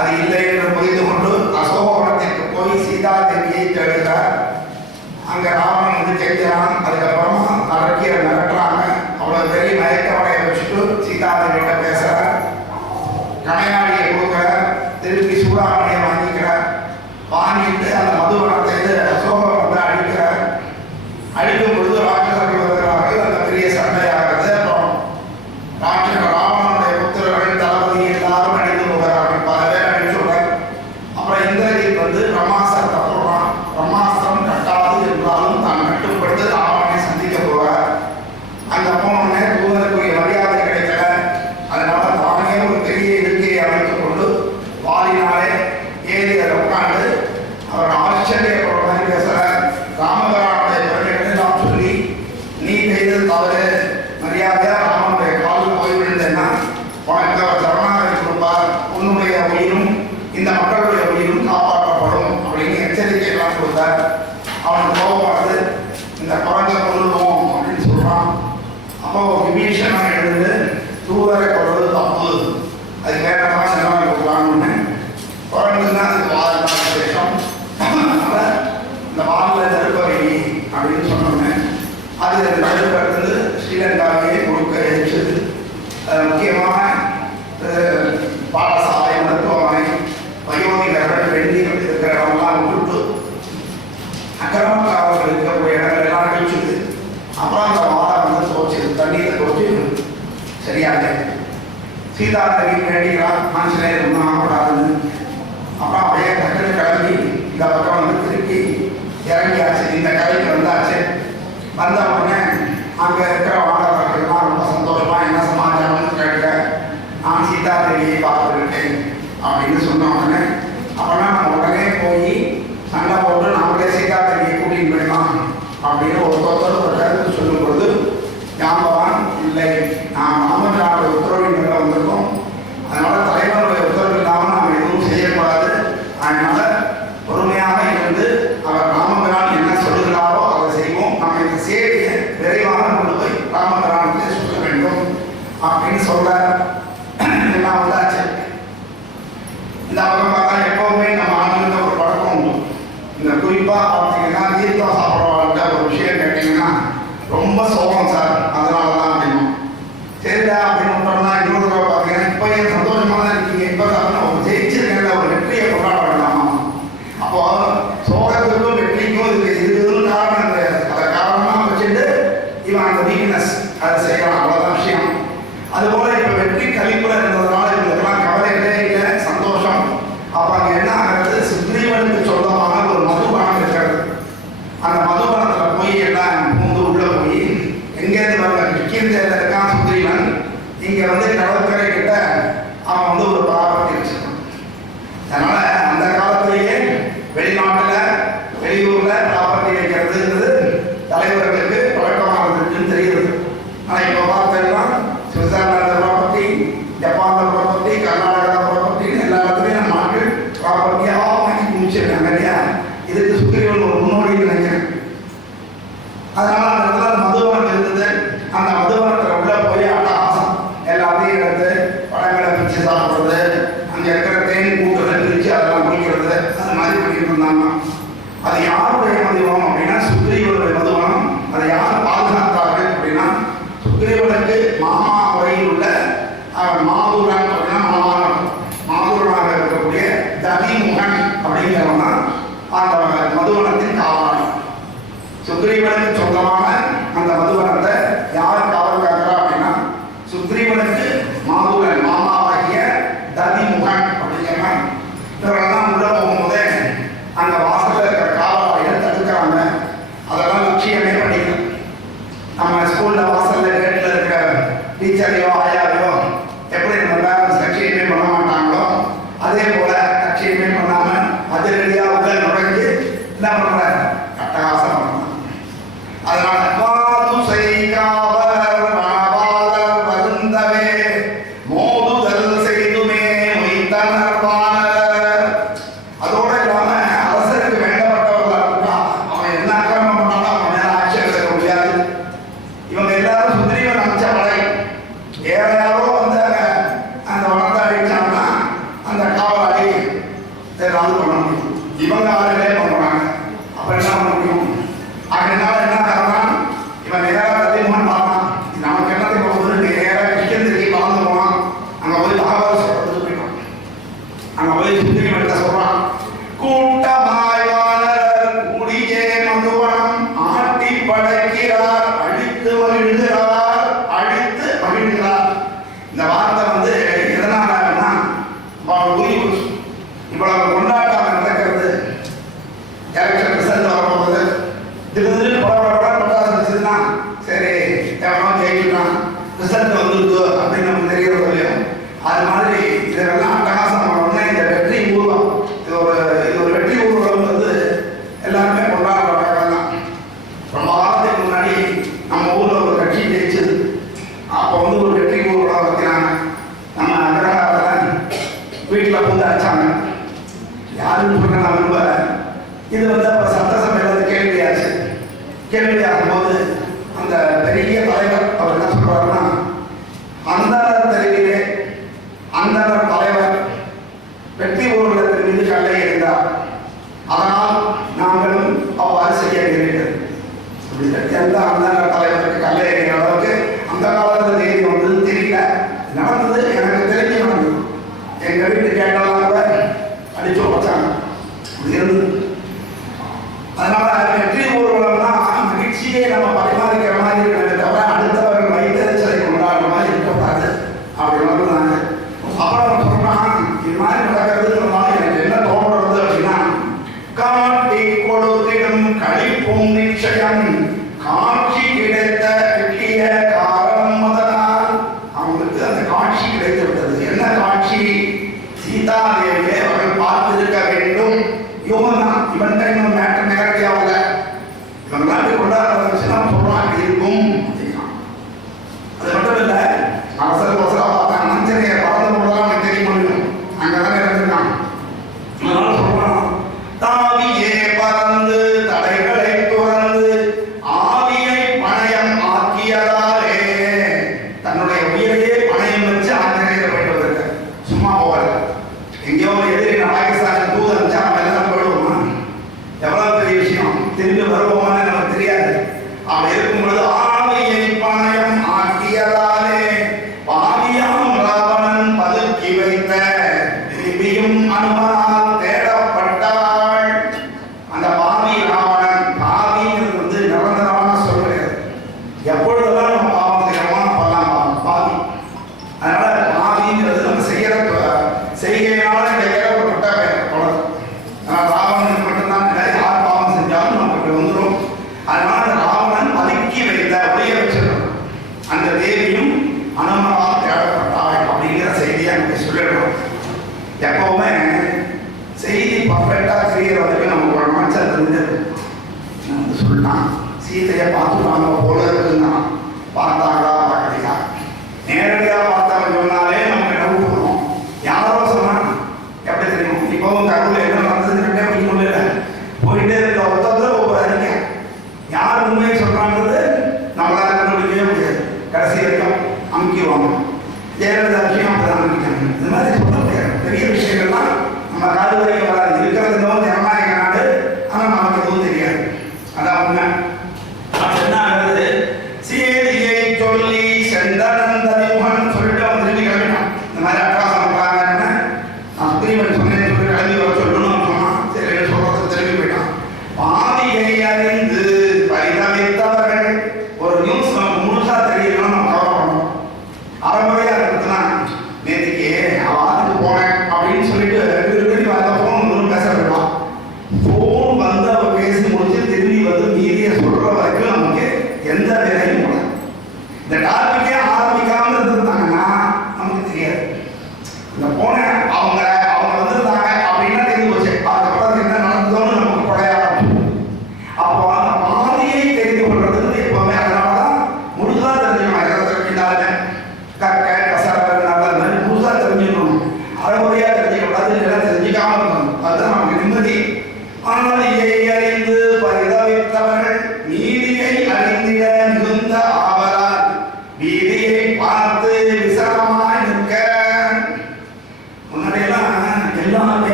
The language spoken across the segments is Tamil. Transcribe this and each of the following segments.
அது இல்லை என்று புரிந்து கொண்டு அசோகவனத்திற்கு போய் சீதா தேவியை தேடுகிறார். அங்க ராவணன் வந்து கேட்கிறான். அதுக்கப்புறமா அரக்கிய மிரட்டுறாங்க. அவ்வளவு பெரிய மயக்கவடைய வச்சுட்டு சீதா தேவியிட்ட பேசுறார். கணையாடியை கொடுக்கிறார். திருப்பி சூடாமணியை வாங்கிக்கிறார். வாங்கிட்டு அந்த மதுவனத்தை அசோகவனத்தை அழிக்கிறார். அழிக்கும் பொழுது ராட்சசர்கள் வருகிறார்கள். அந்த பெரிய சண்டையாகிறது. அப்புறம் ராவணனுடைய புத்திரர்கள் தளபதி எல்லாரும் அழிந்து போகிறார்கள். பல பேர் அழிச்சுள்ளார். அப்புறம் இந்திரஜித் வந்து பிரம்மாஸ்திரத்தை போடுறான். பிரம்மாஸ்திரம் கட்டாது என்றாலும் தான் கட்டுப்பட்டு ராவணனை சந்திக்க போகிறார். அந்த போனோடனே தூதனுக்குரிய மரியாதை கிடைக்கல. அதனால தானே ஒரு பெரிய இருக்கையை அமைத்துக் கொண்டு வாலினாலே ஏறி அதை உட்காந்து அவர் ஆச்சரியப்படுற மாதிரி பேசுறார். ராமபிரானுடைய பிறகு நாம் சொல்லி நீ செய்தது தவறு, மரியாதையா ராமனுடைய காலில் போய் விழுந்தேன்னா உனக்கு அவர் சரணாகதி கொடுப்பார். உன்னுடைய உயிரும் இந்த மக்களுடைய உயிரும் காப்பாற்றப்படும் அப்படின்னு எச்சரிக்கை எல்லாம் கொடுத்தார். அவனுக்கு கோபமானது. இந்த குரங்கை கொள்ளுவோம் அப்படின்னு சொல்றான். அப்போ விபீஷணா எழுந்து தூதரை கொள்வது தப்பு, அது வேறமா செலவாக கொடுக்கலாம்னு குரங்குன்னா அதுக்கு வால் தான் விசேஷம். அதனால இந்த வாலில் நெருப்பவை அப்படின்னு சொன்னோன்னே அது நெருப்பெடுத்து ஸ்ரீலங்காவையே கொடுக்க எழுச்சது. முக்கியமான பாடசாலை, மருத்துவமனை, வயோதிகர்கள், பெண்கள் இருக்கிறவங்களாம் விட்டு அக்கிரமக்காரர்கள் இருக்கக்கூடிய இடங்கள் எல்லாம் கழிச்சுது. அப்புறம் அந்த வாழை வந்து தோச்சு தண்ணீரை தோச்சு சரியாக சீதா தேவி வேண்டிக்கிறான். ஆஞ்சநேயர் ஒன்றும் ஆகக்கூடாதுன்னு. அப்புறம் அப்படியே டக்குனு கிளம்பி இந்த பக்கம் வந்து திருப்பி இறங்கியாச்சு. இந்த கரைக்கு வந்தாச்சு. வந்த உடனே அங்கே இருக்கிற வாழவர்கள்லாம் ரொம்ப சந்தோஷமா என்ன சமாச்சாரம்னு கேட்க, நான் சீதா தேவியை பார்த்துருக்கேன் அப்படின்னு சொன்ன உடனே அப்போனா நம்ம உடனே போய் சண்டை போட்டு நம்மளே சீதா தேவியை கூட்டின்னு போயிடலாம் அப்படின்னு ஒருத்தர் ஒரு கருத்து சொல்லும் பொழுது ஞாபகம் இல்லை, நாம் ராமபிரானுடைய உத்தரவின் மேலே வந்திருக்கோம். அதனால தலைவருடைய உத்தரவு இல்லாமல் நாம் எதுவும் செய்யக்கூடாது. அதனால பொறுமையாக இருந்து அவர் ராமபிரான் என்ன சொல்லுகிறாரோ அதை செய்வோம். நம்ம இந்த செய்தியை விரைவாக கொண்டு போய் ராமபிரானத்தை சொல்ல வேண்டும் அப்படின்னு சொல்ல எல்லாம் வந்தாச்சு. இந்த பக்கம் பார்த்தா எப்பவுமே நம்ம ஆளுநருக்கு ஒரு பழக்கம் உண்டு. இந்த குறிப்பாக பார்த்தீங்கன்னா தீர்த்தம் சாப்பிட்றவங்க ஒரு விஷயம் கேட்டீங்கன்னா ரொம்ப சோகம் சார், அதனால தான் அப்படின்னா சரிடா அப்படின்னு விட்டோம்னா இன்னொரு தடவை பார்த்தீங்கன்னா இப்போ ஏன் சந்தோஷமாக தான் இருக்கீங்க, இப்போ தான் ஒரு ஜெயிச்சிருக்கேன், ஒரு வெற்றியை கொண்டாட வேண்டாமா. அப்போ சோகத்துக்கும் வெற்றிக்கும் இதுன்னு காரணம் கிடையாது. அதை காரணமாக வச்சுட்டு இவன் அந்த வீக்னஸ் அதை செய்யலாம், அவ்வளோதான் விஷயம். அதுபோல் இப்போ வெற்றி கழிப்புல இருந்ததுனால இவங்களுக்கெல்லாம் கவலைகளே இல்லை, சந்தோஷம். அப்போ அங்கே என்ன ஆகிறது, சுக்ரீவனுக்கு சொந்தமான ஒரு மதுபானம் இருக்கிறது. அந்த மதுபானத்தில் போய் எல்லாம் பூந்து உள்ள போய் எங்கேருந்து வர கிக்கிந்தேல இருக்கான் சுக்ரீவன். இங்கே வந்து கடற்கரை கிட்ட அவன் வந்து ஒரு ப்ராப்பர்ட்டி வச்சிருக்கான். அதனால அந்த காலத்திலேயே வெளிநாட்டில் வெளியூரில் ப்ராப்பர்ட்டி வைக்கிறதுங்கிறது தலைவர்களுக்கு பழக்கமாக இருக்குன்னு தெரியுது. ஆனால் இப்போ பார்த்தீங்கன்னா சுவிட்சர்லாந்து ப்ராப்பர்ட்டி, ஜப்பானில் ப்ராப்பர்ட்டி, கர்நாடகா ப்ராப்பர்ட்டின்னு எல்லா இடத்துலையும் நம்ம நாட்டு ப்ராப்பர்ட்டியாக வாங்கி முடிச்சிருக்காங்க இல்லையா. இதுக்கு சுக்ரீவன் ஒரு முன்னோடின்னு நினைக்கிறேன். அதனால அந்த இடத்துல மதுவனம் இருந்தது. அந்த மதுவனத்தில் உள்ள போய் அட்டகாசம் எல்லாத்தையும் எடுத்து பழங்களை பிரித்து சாப்பிட்றது, அங்கே இருக்கிற தேன் கூட்டுகள் பிரித்து அதெல்லாம் குடிக்கிறது, அது மாதிரி பண்ணிட்டு இருந்தாங்க. அது யாருடைய மதுவனம் அப்படின்னா சுக்ரீவனுடைய மதுவனம். அதை யார் பாதுகாத்தார்கள் அப்படின்னா சுக்ரீவனுக்கு மாமா முறையில் உள்ள மாதுரன் அப்படின்னா மாதுரனாக இருக்கக்கூடிய ததிமுகன் அப்படிங்கிறவன் தான் அந்த மதுவனத்தின் காவலாளி. சுக்ரீவனுக்கு சொந்தமான அந்த மதுவனத்தை யார் காவல் காக்கிறா அப்படின்னா சுக்ரீவனுக்கு மாதுரன் மாமாவாகிய ததிமுகன் அப்படிங்கிறவன். இவரெல்லாம் உள்ள போகும்போதே அந்த வாசலில் இருக்கிற காவலாளிகள் தடுக்கிறாங்க. அதெல்லாம் லட்சியமே பண்ணிக்கல. நம்ம ஸ்கூலில் வாசலில் கேட்டில் இருக்கிற டீச்சரையோ ஆயாவையோ எப்படி நம்ம பேரண்ட்ஸ் லட்சியமே பண்ண மாட்டாங்களோ அதே போல லட்சியமே பண்ணாமல் அதிரடியாக உள்ள நுழைஞ்சு என்ன பண்ணுற அட்டகாசம் பண்ணலாம். அதனால இவங்க ஆளுகளே பண்ணுறாங்க. அப்போ என்ன பண்ண முடியும்? அதனால என்ன காரணம், இவன் நேராக ததிமுகன் பார்க்கலாம். நமக்கு என்னத்துக்கு போகுது, நேராக கிருஷ்ணகிரி வளர்ந்து போனான். அங்கே போய் பாகவத சொல்றதுக்கு போயிட்டான். அங்கே போய் சுத்திரிவன்கிட்ட சொல்றான், கூட்டமாய் வானரர் கூடியே மதுவனம் ஆட்டி படைக்கிறார், அழித்து மகிழ்கிறார், அழித்து மகிழ்கிறார். இந்த வார்த்தை வந்து எதனால அப்படின்னா இவ்வளவு கொண்டாட்டம் நடக்கிறது. எலெக்ஷன் ரிசல்ட் வரும்போது திடீர்னு பட்டாசுனா சரி எவனோ ஜெயிச்சுட்டான், ரிசல்ட் வந்துருக்கு அப்படின்னு நமக்கு தெரியறது இல்லையோ. அது மாதிரி இதெல்லாம் அட்டகாசம் பண்ணணும்னா இந்த வெற்றி ஊர்வலம், இது ஒரு வெற்றி ஊர்வலம் வந்து எல்லாருமே கொண்டாடுற வழக்கம் தான். ரொம்ப காலத்துக்கு முன்னாடி நம்ம ஊரில் ஒரு கட்சி ஜெயிச்சது. அப்போ வந்து ஒரு வெற்றி ஊர்வலம் வைக்கிறாங்க. நம்ம அக்ரஹாரத்தில் வீட்டில் வந்து அடிச்சாங்க. யாருன்னு சொல்ல நான் விரும்பல. இது வந்து அப்போ சட்டசபையில் கேள்வியாச்சு. கேள்வியாகும் போது அந்த பெரிய தலைவர் அவர் என்ன சொல்றாருன்னா, அந்தனர் தெருவிலே அந்தனர் தலைவர் வெற்றி ஊர்வலத்தின் மீது கல்லை எறிந்தார், அதனால் நாங்களும் அவ்வாறு செய்ய நேரிட்டது. எந்த அந்தனர் தலைவருக்கு கல்லை எறிகிற அளவுக்கு அந்த காலத்தில் தேதி வந்தது தெரியல. நடந்தது எனக்கு தெரிஞ்சு நடந்தது. எங்கள் வீட்டு கேட்டெல்லாம் கூட அடிச்சு வச்சாங்க. அதனால வெற்றி ஊர்வலம்னா மகிழ்ச்சியை நம்ம பரிமாறிக்கிற மாதிரி இருக்கிறத தவிர அடுத்தவர்கள் வைத்தறிச்சலை கொண்டாடுற மாதிரி இருக்கக்கூடாது அப்படின்னு சொன்னாங்க. அப்புறம் சொல்றான், இது மாதிரி நடக்கிறதுனால எனக்கு என்ன தோன்றது அப்படின்னா, காட்டி கொடுத்திடும் கழிப்பும் நிச்சயம் காட்சி கிடைத்த கிட்டிய காரணம் அதனால். அவங்களுக்கு அந்த காட்சி கிடைத்து விட்டது. என்ன காட்சி? சீதாதேவியை அவர்கள் பார்த்திருக்க வேண்டும். இவன் தான் இவன் இன்னும் மேட்டர் நேரடியாகல. இவன் நாட்டு கொண்டாடுறதுன்னா சொல்றான் இருக்கும் அப்படின்னா. அது மட்டும் இல்லை, அரசர் கோசரா பார்த்தா மஞ்சனையை பறந்து போடலாம் எனக்கு தெரிய முடியும். அங்கதானே இருந்திருக்கான். அதனால சொல்றான், தாவியே பறந்து தடைகளை துறந்து ஆவியை பணயம் ஆக்கியதாலே. தன்னுடைய உயிரையே பணயம் வச்சு ஆஞ்சநேயரை போயிட்டு வந்திருக்க. சும்மா போகல. எங்கேயோ எதிரி பாகிஸ்தான் தூது அனுப்பிச்சா நம்ம எல்லாம் போயிடுவோமா? எவ்வளவு பெரிய விஷயம். திரும்பி வருவோமான்னு நமக்கு தெரியாது. அவன் இருக்கும் பொழுது ஆவியை பணயம் ஆக்கியதாலே பாவியாம் ராவணன் பதுக்கி வைத்த தேவியும் அனுமனால் தேடப்பட்டாள். அந்த பாவி ராவணன், பாவிங்கிறது வந்து நிரந்தரமான சொல் கிடையாது. எப்பொழுதெல்லாம் நம்ம பாவம் செய்யறோமோ அப்பெல்லாம் பாவி. அதனால பாவிங்கிறது நம்ம செய்யற செய்கையினால கிடைக்கிற ஒரு பட்ட பெயர் அவ்வளவு. ஆனால் ராவணனுக்கு மட்டும்தான் யார் பாவம் செஞ்சாலும் நமக்கு வந்துடும். அதனால ராவணன் பதுக்கி வைத்த ஒளிய வச்சிருக்கணும். அந்த தேவியும் அனுமனால் தேடப்பட்டாள் அப்படிங்கிற செய்தியை நமக்கு சொல்லிடணும். எப்பவுமே செய்தி பர்ஃபெக்டா தெரியற வரைக்கும் நமக்கு ஒரு மனுஷன் தெரிஞ்சது. சொல்லிட்டான், சீதையை பார்த்துட்டாங்க போல இருக்குன்னா பார்த்தாங்களா பார்க்கலையா? நேரடியாக பார்த்தாங்க சொன்னாலே நமக்கு டவுட் வரும். யாரோ சொன்னா எப்படி தெரியும்? இப்பவும் கருவில் என்ன நடந்ததுக்கிட்டே போய் சொல்லல, போயிட்டு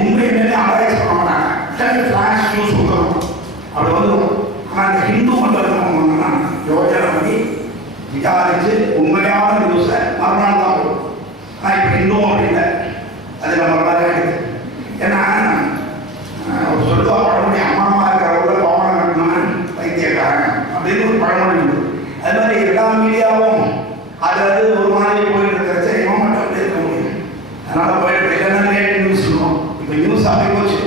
உண்மை என்னன்னு ஆராய்ச்சி பண்ண மாட்டாங்க, ஃபிளாஷ் நியூஸ் கொடுக்கணும் அப்படி வந்துடும். ஆனால் இந்த ஹிந்து மண்டலம்னா யோஜனை பண்ணி விசாரிச்சு உண்மையான நியூஸை மறுநாள் தான் வரும். ஆனால் இப்போ ஹிந்துவும் அப்படி இல்லை, அது நம்ம மாதிரி ஆகிடுது. ஏன்னா சொல்லுவா பழமொழி, அம்மா இருக்கிறவங்கள பவனம் கட்டணும் வைத்தியக்காரங்க அப்படின்னு ஒரு பழமொழி உண்டு. அது மாதிரி எல்லா மீடியாவும் அது ஒரு மாதிரி போயிட்டு இருக்கிறச்ச இவன் மட்டும் இருக்க முடியும். அதனால போயிட்டு இல்லைன்னா லேட் நியூஸ் சொல்லுவோம். இப்போ நியூஸ் அப்படி போச்சு,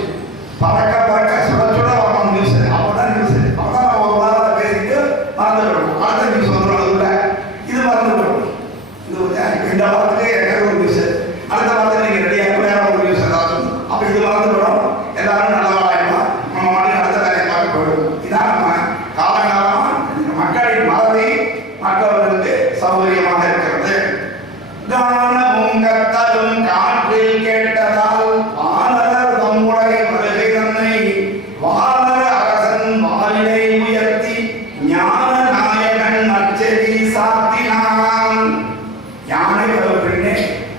பறக்க பறக்க சுட சுட வரணும் நியூஸ். அப்போதான் நியூஸ், அப்போதான் ஒரு வாரத்தை பேசிட்டு மறந்துவிடும். அடுத்த நியூஸ் வந்துடுறதுக்குள்ள இது மறந்துவிடும். இது இப்போ இந்த வாரத்துக்கு எனக்கு ஒரு நியூஸ், அடுத்த வாரத்துக்கு நீங்கள் ரெடியாக வேற ஒரு நியூஸ் ஏதாவது. அப்போ இது மறந்துவிடும், எல்லாரும் நல்லவாடாயிடும், நம்ம மாதிரி அடுத்த வேலையை பார்க்க போயிடும். இதான் நம்ம காலகாலமாக மக்களின் மறதி மற்றவர்களுக்கு சௌகரியமாக இருக்கிறது. கானமும் கத்தலும் காற்றில் கேட்டதால் வானவர் தம்முடைய வருகை தன்னை வானர அரசன் வானிலை உயர்த்தி ஞான நாயகன் நற்செவி சாத்தினான். யானை வரும் பின்னே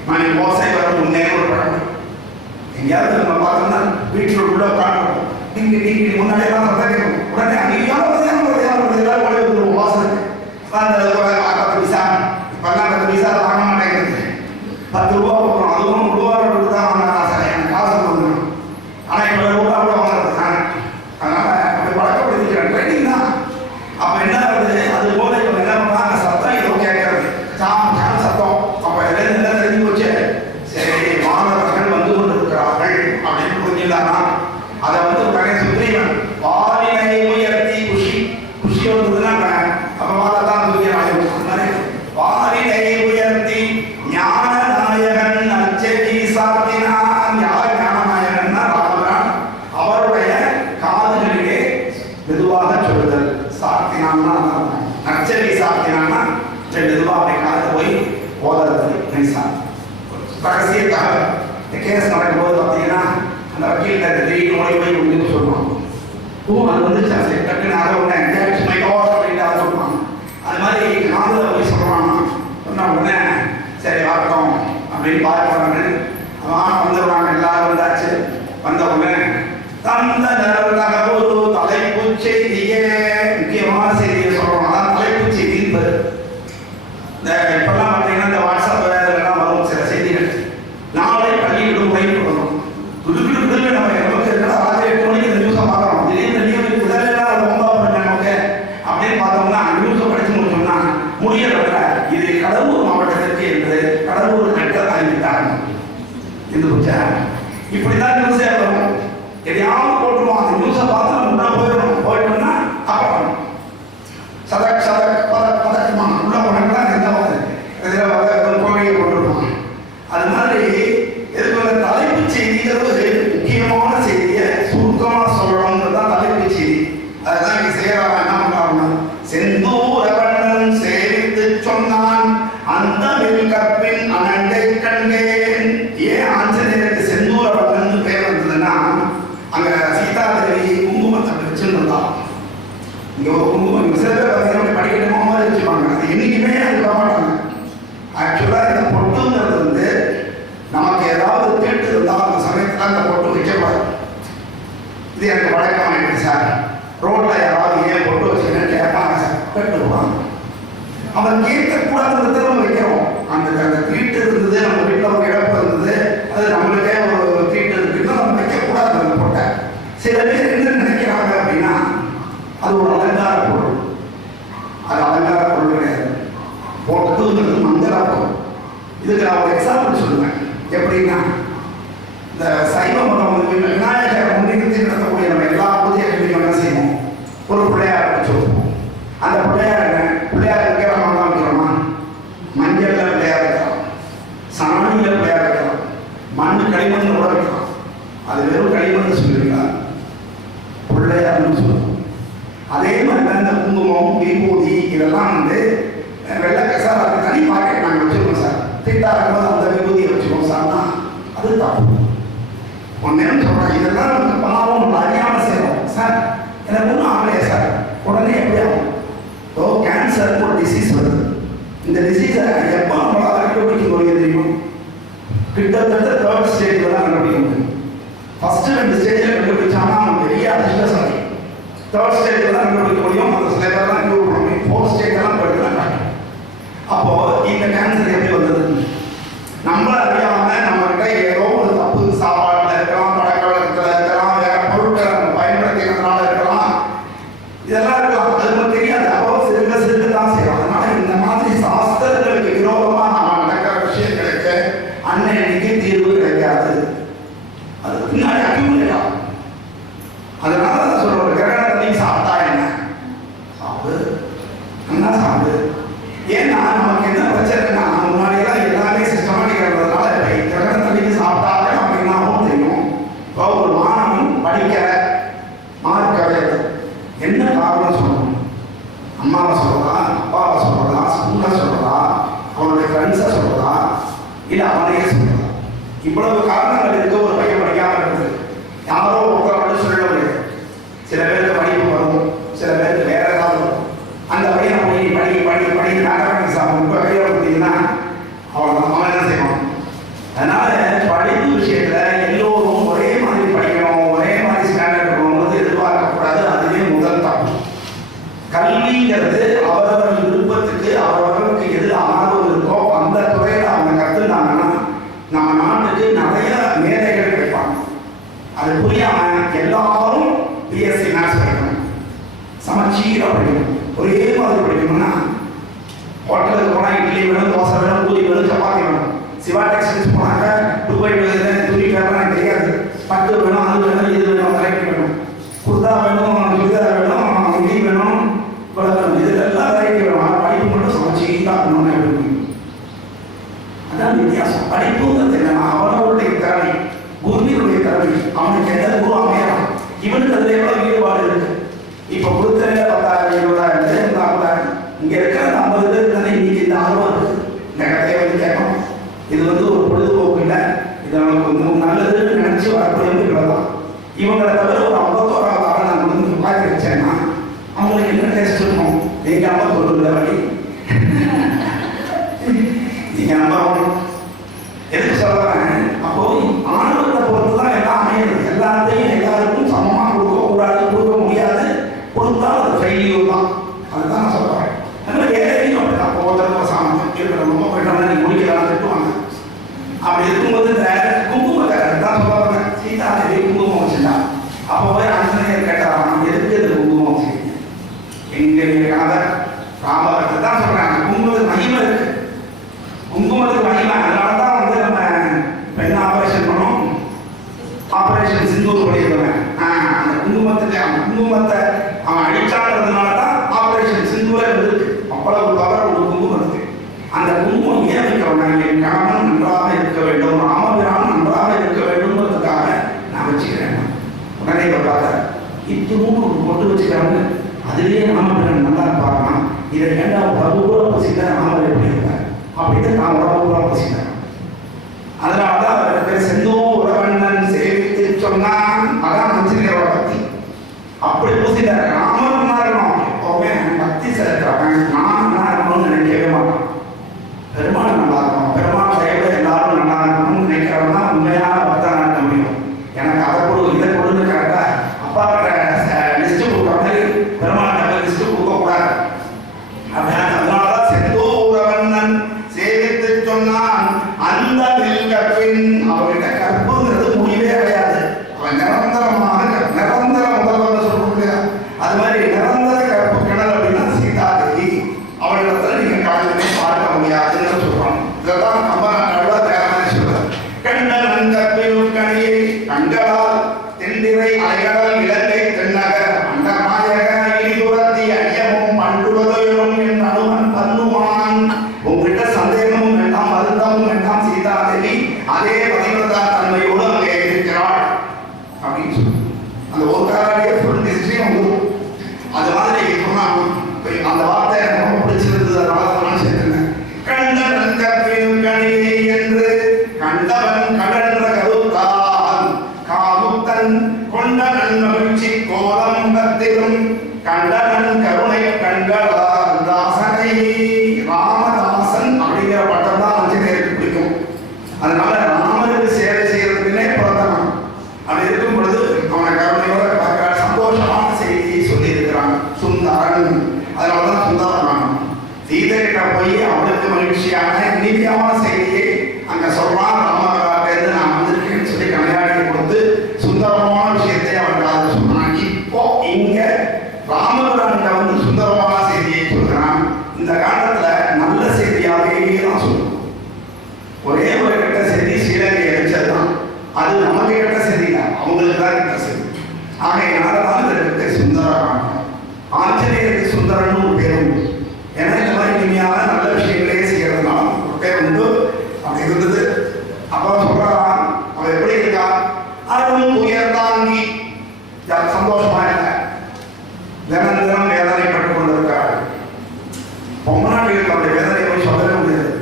மணி ஓசை வரும் முன்னே ஒரு படம். எங்கேயாவது நம்ம பார்த்தோம்னா வீட்டில் உள்ள உட்காந்துருக்கோம், நீங்க முன்னாடியெல்லாம் சந்தேகம் உடனே அங்கேயாவது வாசல் அந்த 10 பைசா இப்பெல்லாம் 10 பைசா வாங்க மாட்டேங்கிறது. 10 ரூபா கொடுக்கணும், அதுவும் ரூபா தான் வாங்கினா சார் எனக்கு காசு கொடுக்கணும். ஆனால் இப்போ ரூபா கூட வாங்குறது நான். அதனால அப்படி பழக்கப்படுத்திக்கிறேன், ட்ரைனிங் தான். அப்போ என்ன ஆகுது, அது போல இப்போ என்ன பண்ணால் சத்தம் ஏதோ கேட்கறது, சாம் சாம் சத்தம். அப்போ எல்லாம் என்ன தெரிஞ்சு போச்சு, சரி மாணவர்கள் வந்து கொண்டு இருக்கிறார்கள் அப்படின்னு புரிஞ்சுதானா. அதை வந்து உடனே சுக்ரீவன் வாரினை உயர்த்தி குஷி வந்ததுன்னா அப்போ மாதத்தான் தூக்கிறாங்க. வாரினை உயர்த்தி ஞான நாயகன் நற்செவி சாத்தினான். யார் ஞானநாயகன்னா ராமரான். அவருடைய காதுகளிலே மெதுவாக சொல்லுதல் சாத்தினான்னா நற்செவி சாத்தினான்னா மெதுவாக அப்படி காது போய் ஓதறது நினைச்சான். ரகசியத்தாக இந்த கேஸ் நடக்கும்போது பார்த்தீங்கன்னா அந்த வக்கீல் திடீர்னு ஓடி போய் உங்களுக்கு சொல்லுவான், அது வந்து டக்குன்னு அதை உடனே அப்படின்னு அதை சொல்லுவாங்க. அது மாதிரி காதில் போய் சொல்கிறான்னா சொன்ன உடனே சரி வரட்டும் அப்படின்னு பார்க்குறாங்க. அவன் வந்துடுவாங்க, எல்லாரும் வந்தாச்சு. வந்த உடனே தந்த ஒரு தலைப்பு செய்தியே முக்கியமான செய்தியை சொல்கிறோம். அதான் தலைப்பு செய்தின்னு இந்த இப்பெல்லாம் பார்த்தீங்கன்னா இந்த வாட்ஸ்அப் இதெல்லாம் வரும் சில செய்திகள். நாளை பள்ளி விடுமுறை வரும், விடுவிடுவிடுன்னு நம்ம நமக்கு இருந்தால் ராத்திரி 8 மணிக்கு இந்த நியூஸை பார்க்குறோம். திடீர்னு நியூஸ் விடலாம் ரொம்ப நமக்கு அப்படின்னு பார்த்தோம்னா நியூஸை படித்து முடிச்சோம்னா முடியல. இது கடலூர் மாவட்டத்திற்கு என்று கடலூர் கட்டல் ஆகிவிட்டாங்க. இந்த புச்சா இப்படிதான் நியூஸே வரும். எதையாவது போட்டுருவோம், அந்த நியூஸை பார்த்து நம்ம உள்ள போயிடணும். போயிட்டோம்னா அப்புறம் சதக் சதக் பதக் பதக்குமா உள்ள போனாங்களா எந்த இதில் கோழியை போட்டுருவோம். அது மாதிரி எதுக்கு தலைப்பு செய்திங்கிறது முக்கியமான செய்தியை சுருக்கமாக சொல்லணும்ன்றது தான் தலைப்பு செய்தி. அதுதான் இங்கே செய்யறாங்க. என்ன பண்றாங்க, செந்தூரவண்ணன் சேவித்து சொன்னான் அந்த கற்பின் அனண்டை கண்டேன். ஏன் ஆஞ்சநேயருக்கு செந்தூரவண்ணன் பேர் வந்ததுன்னா, அங்க சீதாதேவி குங்குமத்தை வச்சுருந்தா. இங்க ஒரு குங்குமம் சில பேர் பார்த்தீங்கன்னா படிக்கட்டுமா மாதிரி வச்சுப்பாங்க, அது என்னைக்குமே அது விட மாட்டாங்க. ஆக்சுவலாக இந்த பொட்டுங்கிறது வந்து நமக்கு ஏதாவது கேட்டு இருந்தால் அந்த சமயத்தில் அந்த பொட்டு வைக்கக்கூடாது. இது எனக்கு வழக்கமாயிடுச்சு சார். ரோட்டில் யாராவது ஏன் பொட்டு வச்சுக்கணும்னு கேட்பாங்க சார், கேட்டுருவாங்க. அவன் கேட்கக்கூடாதுன்னு நம்ம வைக்கிறோம். அந்த தீட்டு இருந்தது, நம்ம வீட்டில் ஒரு இழப்பு இருந்தது, அது நம்மளுக்கே ஒரு தீட்டு இருக்குன்னு நம்ம வைக்கக்கூடாது அந்த பொட்டை. சில பேர் என்ன நினைக்கிறாங்க அப்படின்னா அது ஒரு அலங்கார பொருள். அது அலங்கார பொருள் கிடையாது. பொட்டுங்கிறது மங்கள பொருள். இதுக்கு நான் ஒரு எக்ஸாம்பிள் சொல்லுவேன். எப்படின்னா, இந்த சைவ மதம் வந்து விநாயகர் முன்னிறுத்தி நடத்தக்கூடிய நம்ம எல்லா பூஜைகளையும் என்ன செய்வோம், ஒரு பிள்ளையார் வச்சுருப்போம். அந்த பிள்ளையார் வைக்கிறோமா தான் வைக்கிறோமா, மஞ்சள்ல பிள்ளையார் வைக்கலாம், சாணியில பிள்ளையார் வைக்கலாம், மண் களிமண் கூட வைக்கலாம். அது வெறும் களிமண் சொல்லியிருக்கா, பிள்ளையார்னு சொல்லுவோம். அதே மாதிரி தான் இந்த குங்குமம் விபூதி இதெல்லாம் வந்து வெள்ளை சார் அது தனி பாக்கெட் நாங்கள் வச்சுருக்கோம் சார். திட்டா இருக்கும்போது அந்த விபூதியை வச்சுருக்கோம் சார்னா அது தப்பு. ஒன்னேன்னு சொல்கிறேன், இதெல்லாம் வந்து பாவம் நம்ம அறியாமல் செய்கிறோம் சார். எனக்கு ஒன்றும் ஆகலையே சார், உடனே எப்படி ஆகும்? கேன்சர் ஒரு டிசீஸ் வருது. இந்த டிசீஸை எப்போ நம்மளால் கண்டுபிடிக்க முடியும் தெரியுமா? கிட்டத்தட்ட 3rd ஸ்டேஜில் தான் கண்டுபிடிக்க முடியும். ஒரு சில பேர் தான் க்யூர் பண்ண முடியும். 4 ஸ்டேஜ் எல்லாம் போயிட்டு. அப்போ இந்த கேன்சர் எப்படி வந்தது? நம்மள அறியாம நம்மகிட்ட ஏதோ ஒரு தப்பு சாப்பாடுல இருக்கலாம், பழக்கவழக்கத்துல இருக்கலாம், வேற பொருட்களை நம்ம பயன்படுத்திக்கிறதுனால இருக்கலாம், இதெல்லாம் இருக்கலாம். அது நமக்கு தெரியாது. அப்போ சிறுக சிறுக தான் செய்யலாம். அதனால இந்த மாதிரி சாஸ்திரங்களுக்கு விரோதமா நம்ம நடக்கிற விஷயங்களுக்கு அன்னைக்கு தீர்வு கிடைக்காது. அது பின்னாடி அடிமையா. அதனால தான் சொல்ற கிரகணத்தை சாப்பிட்டா என்ன? சாப்பிடு, என்ன சாப்பிடு. ஏன்னா நமக்கு என்ன பிரச்சனைனா முன்னாடியெல்லாம் எல்லாமே சிஸ்டமேட்டிக் இருக்கிறதுனால கிரகணத்தை சாப்பிட்டாலே நமக்கு என்ன ஆகும் தெரியும். இப்போ ஒரு மாணவன் படிக்கிற மார்க் கிடையாது. என்ன காரணம் சொல்லணும்? அம்மாவை சொல்றதா, அப்பாவை சொல்றதா, ஸ்கூலை சொல்றதா, அவனுடைய ஃப்ரெண்ட்ஸை சொல்றதா, இல்லை அவனையே சொல்றதா? இவ்வளவு காரணங்கள் இருக்க ஒரு பையன் படிக்காம இருக்குது. யாரோ ஒருத்தர் மட்டும் சொல்ல முடியாது. சில பேருக்கு படிப்பு வரும், சில பேருக்கு வேற ஏதாவது வரும். அந்த பையனை போய் படி நாகராஜி சாப்பிடும் இப்போ கையில் கொடுத்தீங்கன்னா அவ்வளோதான், அவன் என்ன செய்வான்? அதனால படிப்பு விஷயத்துல எல்லோரும் ஒரே மாதிரி படிக்கணும், ஒரே மாதிரி ஸ்டாண்டர்ட் இருக்கணும்னு எதிர்பார்க்கக்கூடாது. அதுவே முதல் தப்பு. கல்விங்கிறது அவரவர் விருப்பத்துக்கு அவரவர்களுக்கு எது ஆர்வம் இருக்கோ அந்த துறையில் அவங்க கற்றுனாங்கன்னா நம்ம நாட்டுக்கு நிறைய மேதைகள் கிடைப்பாங்க. அது புரியாம எல்லாரும் பிஎஸ்சி மேத்ஸ் படிக்கணும், சமச்சீராக படிக்கணும், ஒரே மாதிரி படிக்கணும்னா ஹோட்டலுக்கு போனால் இட்லி வேணும், தோசை வேணும், பூரி வேணும், சப்பாத்தி வேணும். சிவா டெக்ஸ்டைல்ஸ் போனாக்க துபாய் துணி பேப்பர்லாம் தெரியாது. பட்டு வேணும், அது வேணும், இது வேணும், வெரைட்டி வேணும், குர்தா வேணும், சுடிதார் வேணும், இட்லி வேணும், வேணும், இதில் எல்லாம் வெரைட்டி வேணும். ஆனால் படிப்பு மட்டும் சமச்சீராக இருக்கணும்னு எப்படி? அதான் வித்தியாசம். படிப்புங்கிறது என்னன்னா அவனவருடைய திறமை, குருவினுடைய திறமை. அவனுக்கு எந்த குரு அமையலாம், இவனுக்கு அதில் எவ்வளோ ஈடுபாடு இருக்கு. இப்போ கொடுத்த 10,000 20,000 இருந்தா கூட இங்கே இருக்கிற 50 பேர் தானே இன்னைக்கு இந்த ஆர்வம் இருக்கு. இந்த கதையை வந்து கேட்கணும். இது வந்து ஒரு பொழுதுபோக்கு இல்லை, இது நமக்கு வந்து நல்லதுன்னு நினைச்சு வரக்கூடியவங்க தான். இவங்களை தவிர ஒரு 51வது ஆளை நான் வந்து பார்த்து வச்சேன்னா அவங்களுக்கு என்ன டெஸ்ட் இருக்கும்? நீங்கள் 51 வழி நீங்கள் நம்பணும். எதுக்கு சொல்றேன்? அப்போ ஆணவத்தை பொறுத்து தான் எல்லாம் அமையுது. எல்லாத்தையும் எல்லாருக்கும் சமமாக கொடுக்கக்கூடாது, கொடுக்க முடியாது. கொடுத்தா அது ஃபெயிலியூர் தான். அதுதான் நான் சொல்றேன். அதனால ஏழையும் அப்படி தான். ஒவ்வொருத்தருக்கும் சாமம் இருக்கிற ரொம்ப போயிட்டோம்னா நீ முடிக்கலாம் திட்டுவாங்க. அப்படி இருக்கும்போது இந்த குங்குமத்தை தான் சொல்லுவாங்க. சீதா தேவி குங்குமம் வச்சுட்டா. அப்போ போய் ஆஞ்சநேயர் கேட்டாராம், எதுக்கு இது குங்குமம் வச்சுருக்கீங்க? எங்க கணவர் ராமபரத்தை தான் சொல்றாங்க. குங்குமத்துக்கு மகிமை இருக்கு, குங்குமத்துக்கு மகிமை. அதனால தான் வந்து நம்ம என்ன ஆபரேஷன் பண்ணோம், ஆபரேஷன் சிந்தூர் பண்ணிடுவேன். அந்த குங்குமத்தை அவன் அடிச்சாடுறதுனால தான் ஆபரேஷன் சிந்தூரே இருக்கு. அவ்வளவு பவர் ஒரு குங்குமத்துக்கு. அந்த குங்குமம் ஏன் வைக்கிறோம்? என் கணவன் நன்றாக இருக்க வேண்டும், ராமபிரான் நன்றாக இருக்க வேண்டும்ன்றதுக்காக நான் வச்சுக்கிறேன். உடனே பார்த்தாங்க இத்துமும் ஒரு பொட்டு வச்சுக்கிறாங்க. அதுலேயே ராமபிரான் நல்லா இருப்பாருன்னா இதை ஏண்டா உடம்புல பூசிட்டா ராமர் எப்படி இருப்பார் அப்படின்னு நான் உடம்புல பூசிட்டேன். அதனாலதான் அவருக்கு பேர் செந்தோ உறவண்ணன் சேவித்து சொன்னான். அதான் ஆஞ்சநேயரோட பக்தி. அப்படி பூசிட்டாரு. ராமர் இருக்கணும், எப்பவுமே பக்தி செலுத்துறவன் நான் நல்லா இருக்கணும்னு நினைக்கவே மாட்டான். பெருமாள் நல்லா இருக்கணும், பெருமாள் தயவுல எல்லாரும் நல்லா இருக்கணும்னு நினைக்கிறவன் தான் உண்மையான பக்தனா இருக்க முடியும். எனக்கு அதை கொடு இதை கொடுன்னு கரெக்டா அப்பா கிட்ட லிஸ்ட் கொடுக்குற மாதிரி பெருமாள் லிஸ்ட் கொடுக்கக்கூடாது. அதனாலதான் செந்தோ உறவண்ணன் சேவித்து சொன்னான். அந்த பின் அவர்கிட்ட கற்புங்கிறது முடிவே கிடையாது. அவன் நிரந்தர முதல்வர் சொல்ல முடியாது. அது மாதிரி நிரந்தர கற்பு கிணறு அப்படின்னா சீதாதேவி. அவளிடத்துல நீங்க காலையிலே பார்க்க முடியாதுன்னு சொல்றாங்க. இதெல்லாம் கம்பநாட்டாளர் தேரமணி சொல்றார். கண்டன் கற்பினும் கனியை கண்களால் தென்திரை அலைகடல் இலங்கை தென்னகர் அண்டநாயக இடிபுரத்தி அடியமும் பண்டுவதும் என் அனுமன் பண்ணுவான். உங்ககிட்ட சந்தேகமும் வேண்டாம், வருத்தமும் வேண்டாம். சீதாதேவி அதே பதிவிரதா தன்மையோடு அங்கே இருக்கிறாள் அப்படின்னு சொல்லி அந்த ஒரு காரையே ஃபுல் ஹிஸ்டரி வந்து அது மாதிரி சொன்னாங்க. அந்த வார்த்தை எனக்கு ரொம்ப பிடிச்சிருந்தது. அதனால நான் சேர்த்துருந்தேன். கண்டன் கற்பினும் கனியை என்று கண்டவன் கடன்ற கருத்தால் காமுத்தன் கொண்ட நன்மை அவங்களுக்கு தான் இன்ட்ரெஸ்ட். ஆகையினால தான் இதற்கு சுந்தரகாண்டம். ஆஞ்சநேயருக்கு சுந்தரன்னு ஒரு பேர் உண்டு. ஏன்னா இந்த மாதிரி இனிமையான நல்ல விஷயங்களே செய்யறதுனால ஒரு பேர் உண்டு. அப்படி இருந்தது. அப்போ சொல்றான், அவன் எப்படி இருக்கான்? அருள் உயர்ந்தாங்கி, சந்தோஷமா இல்லை, தினம் தினம் வேதனைப்பட்டு கொண்டிருக்கிறாள். பொம்மநாட்டிற்கு அவருடைய வேதனை போய் சொல்லவே முடியாது.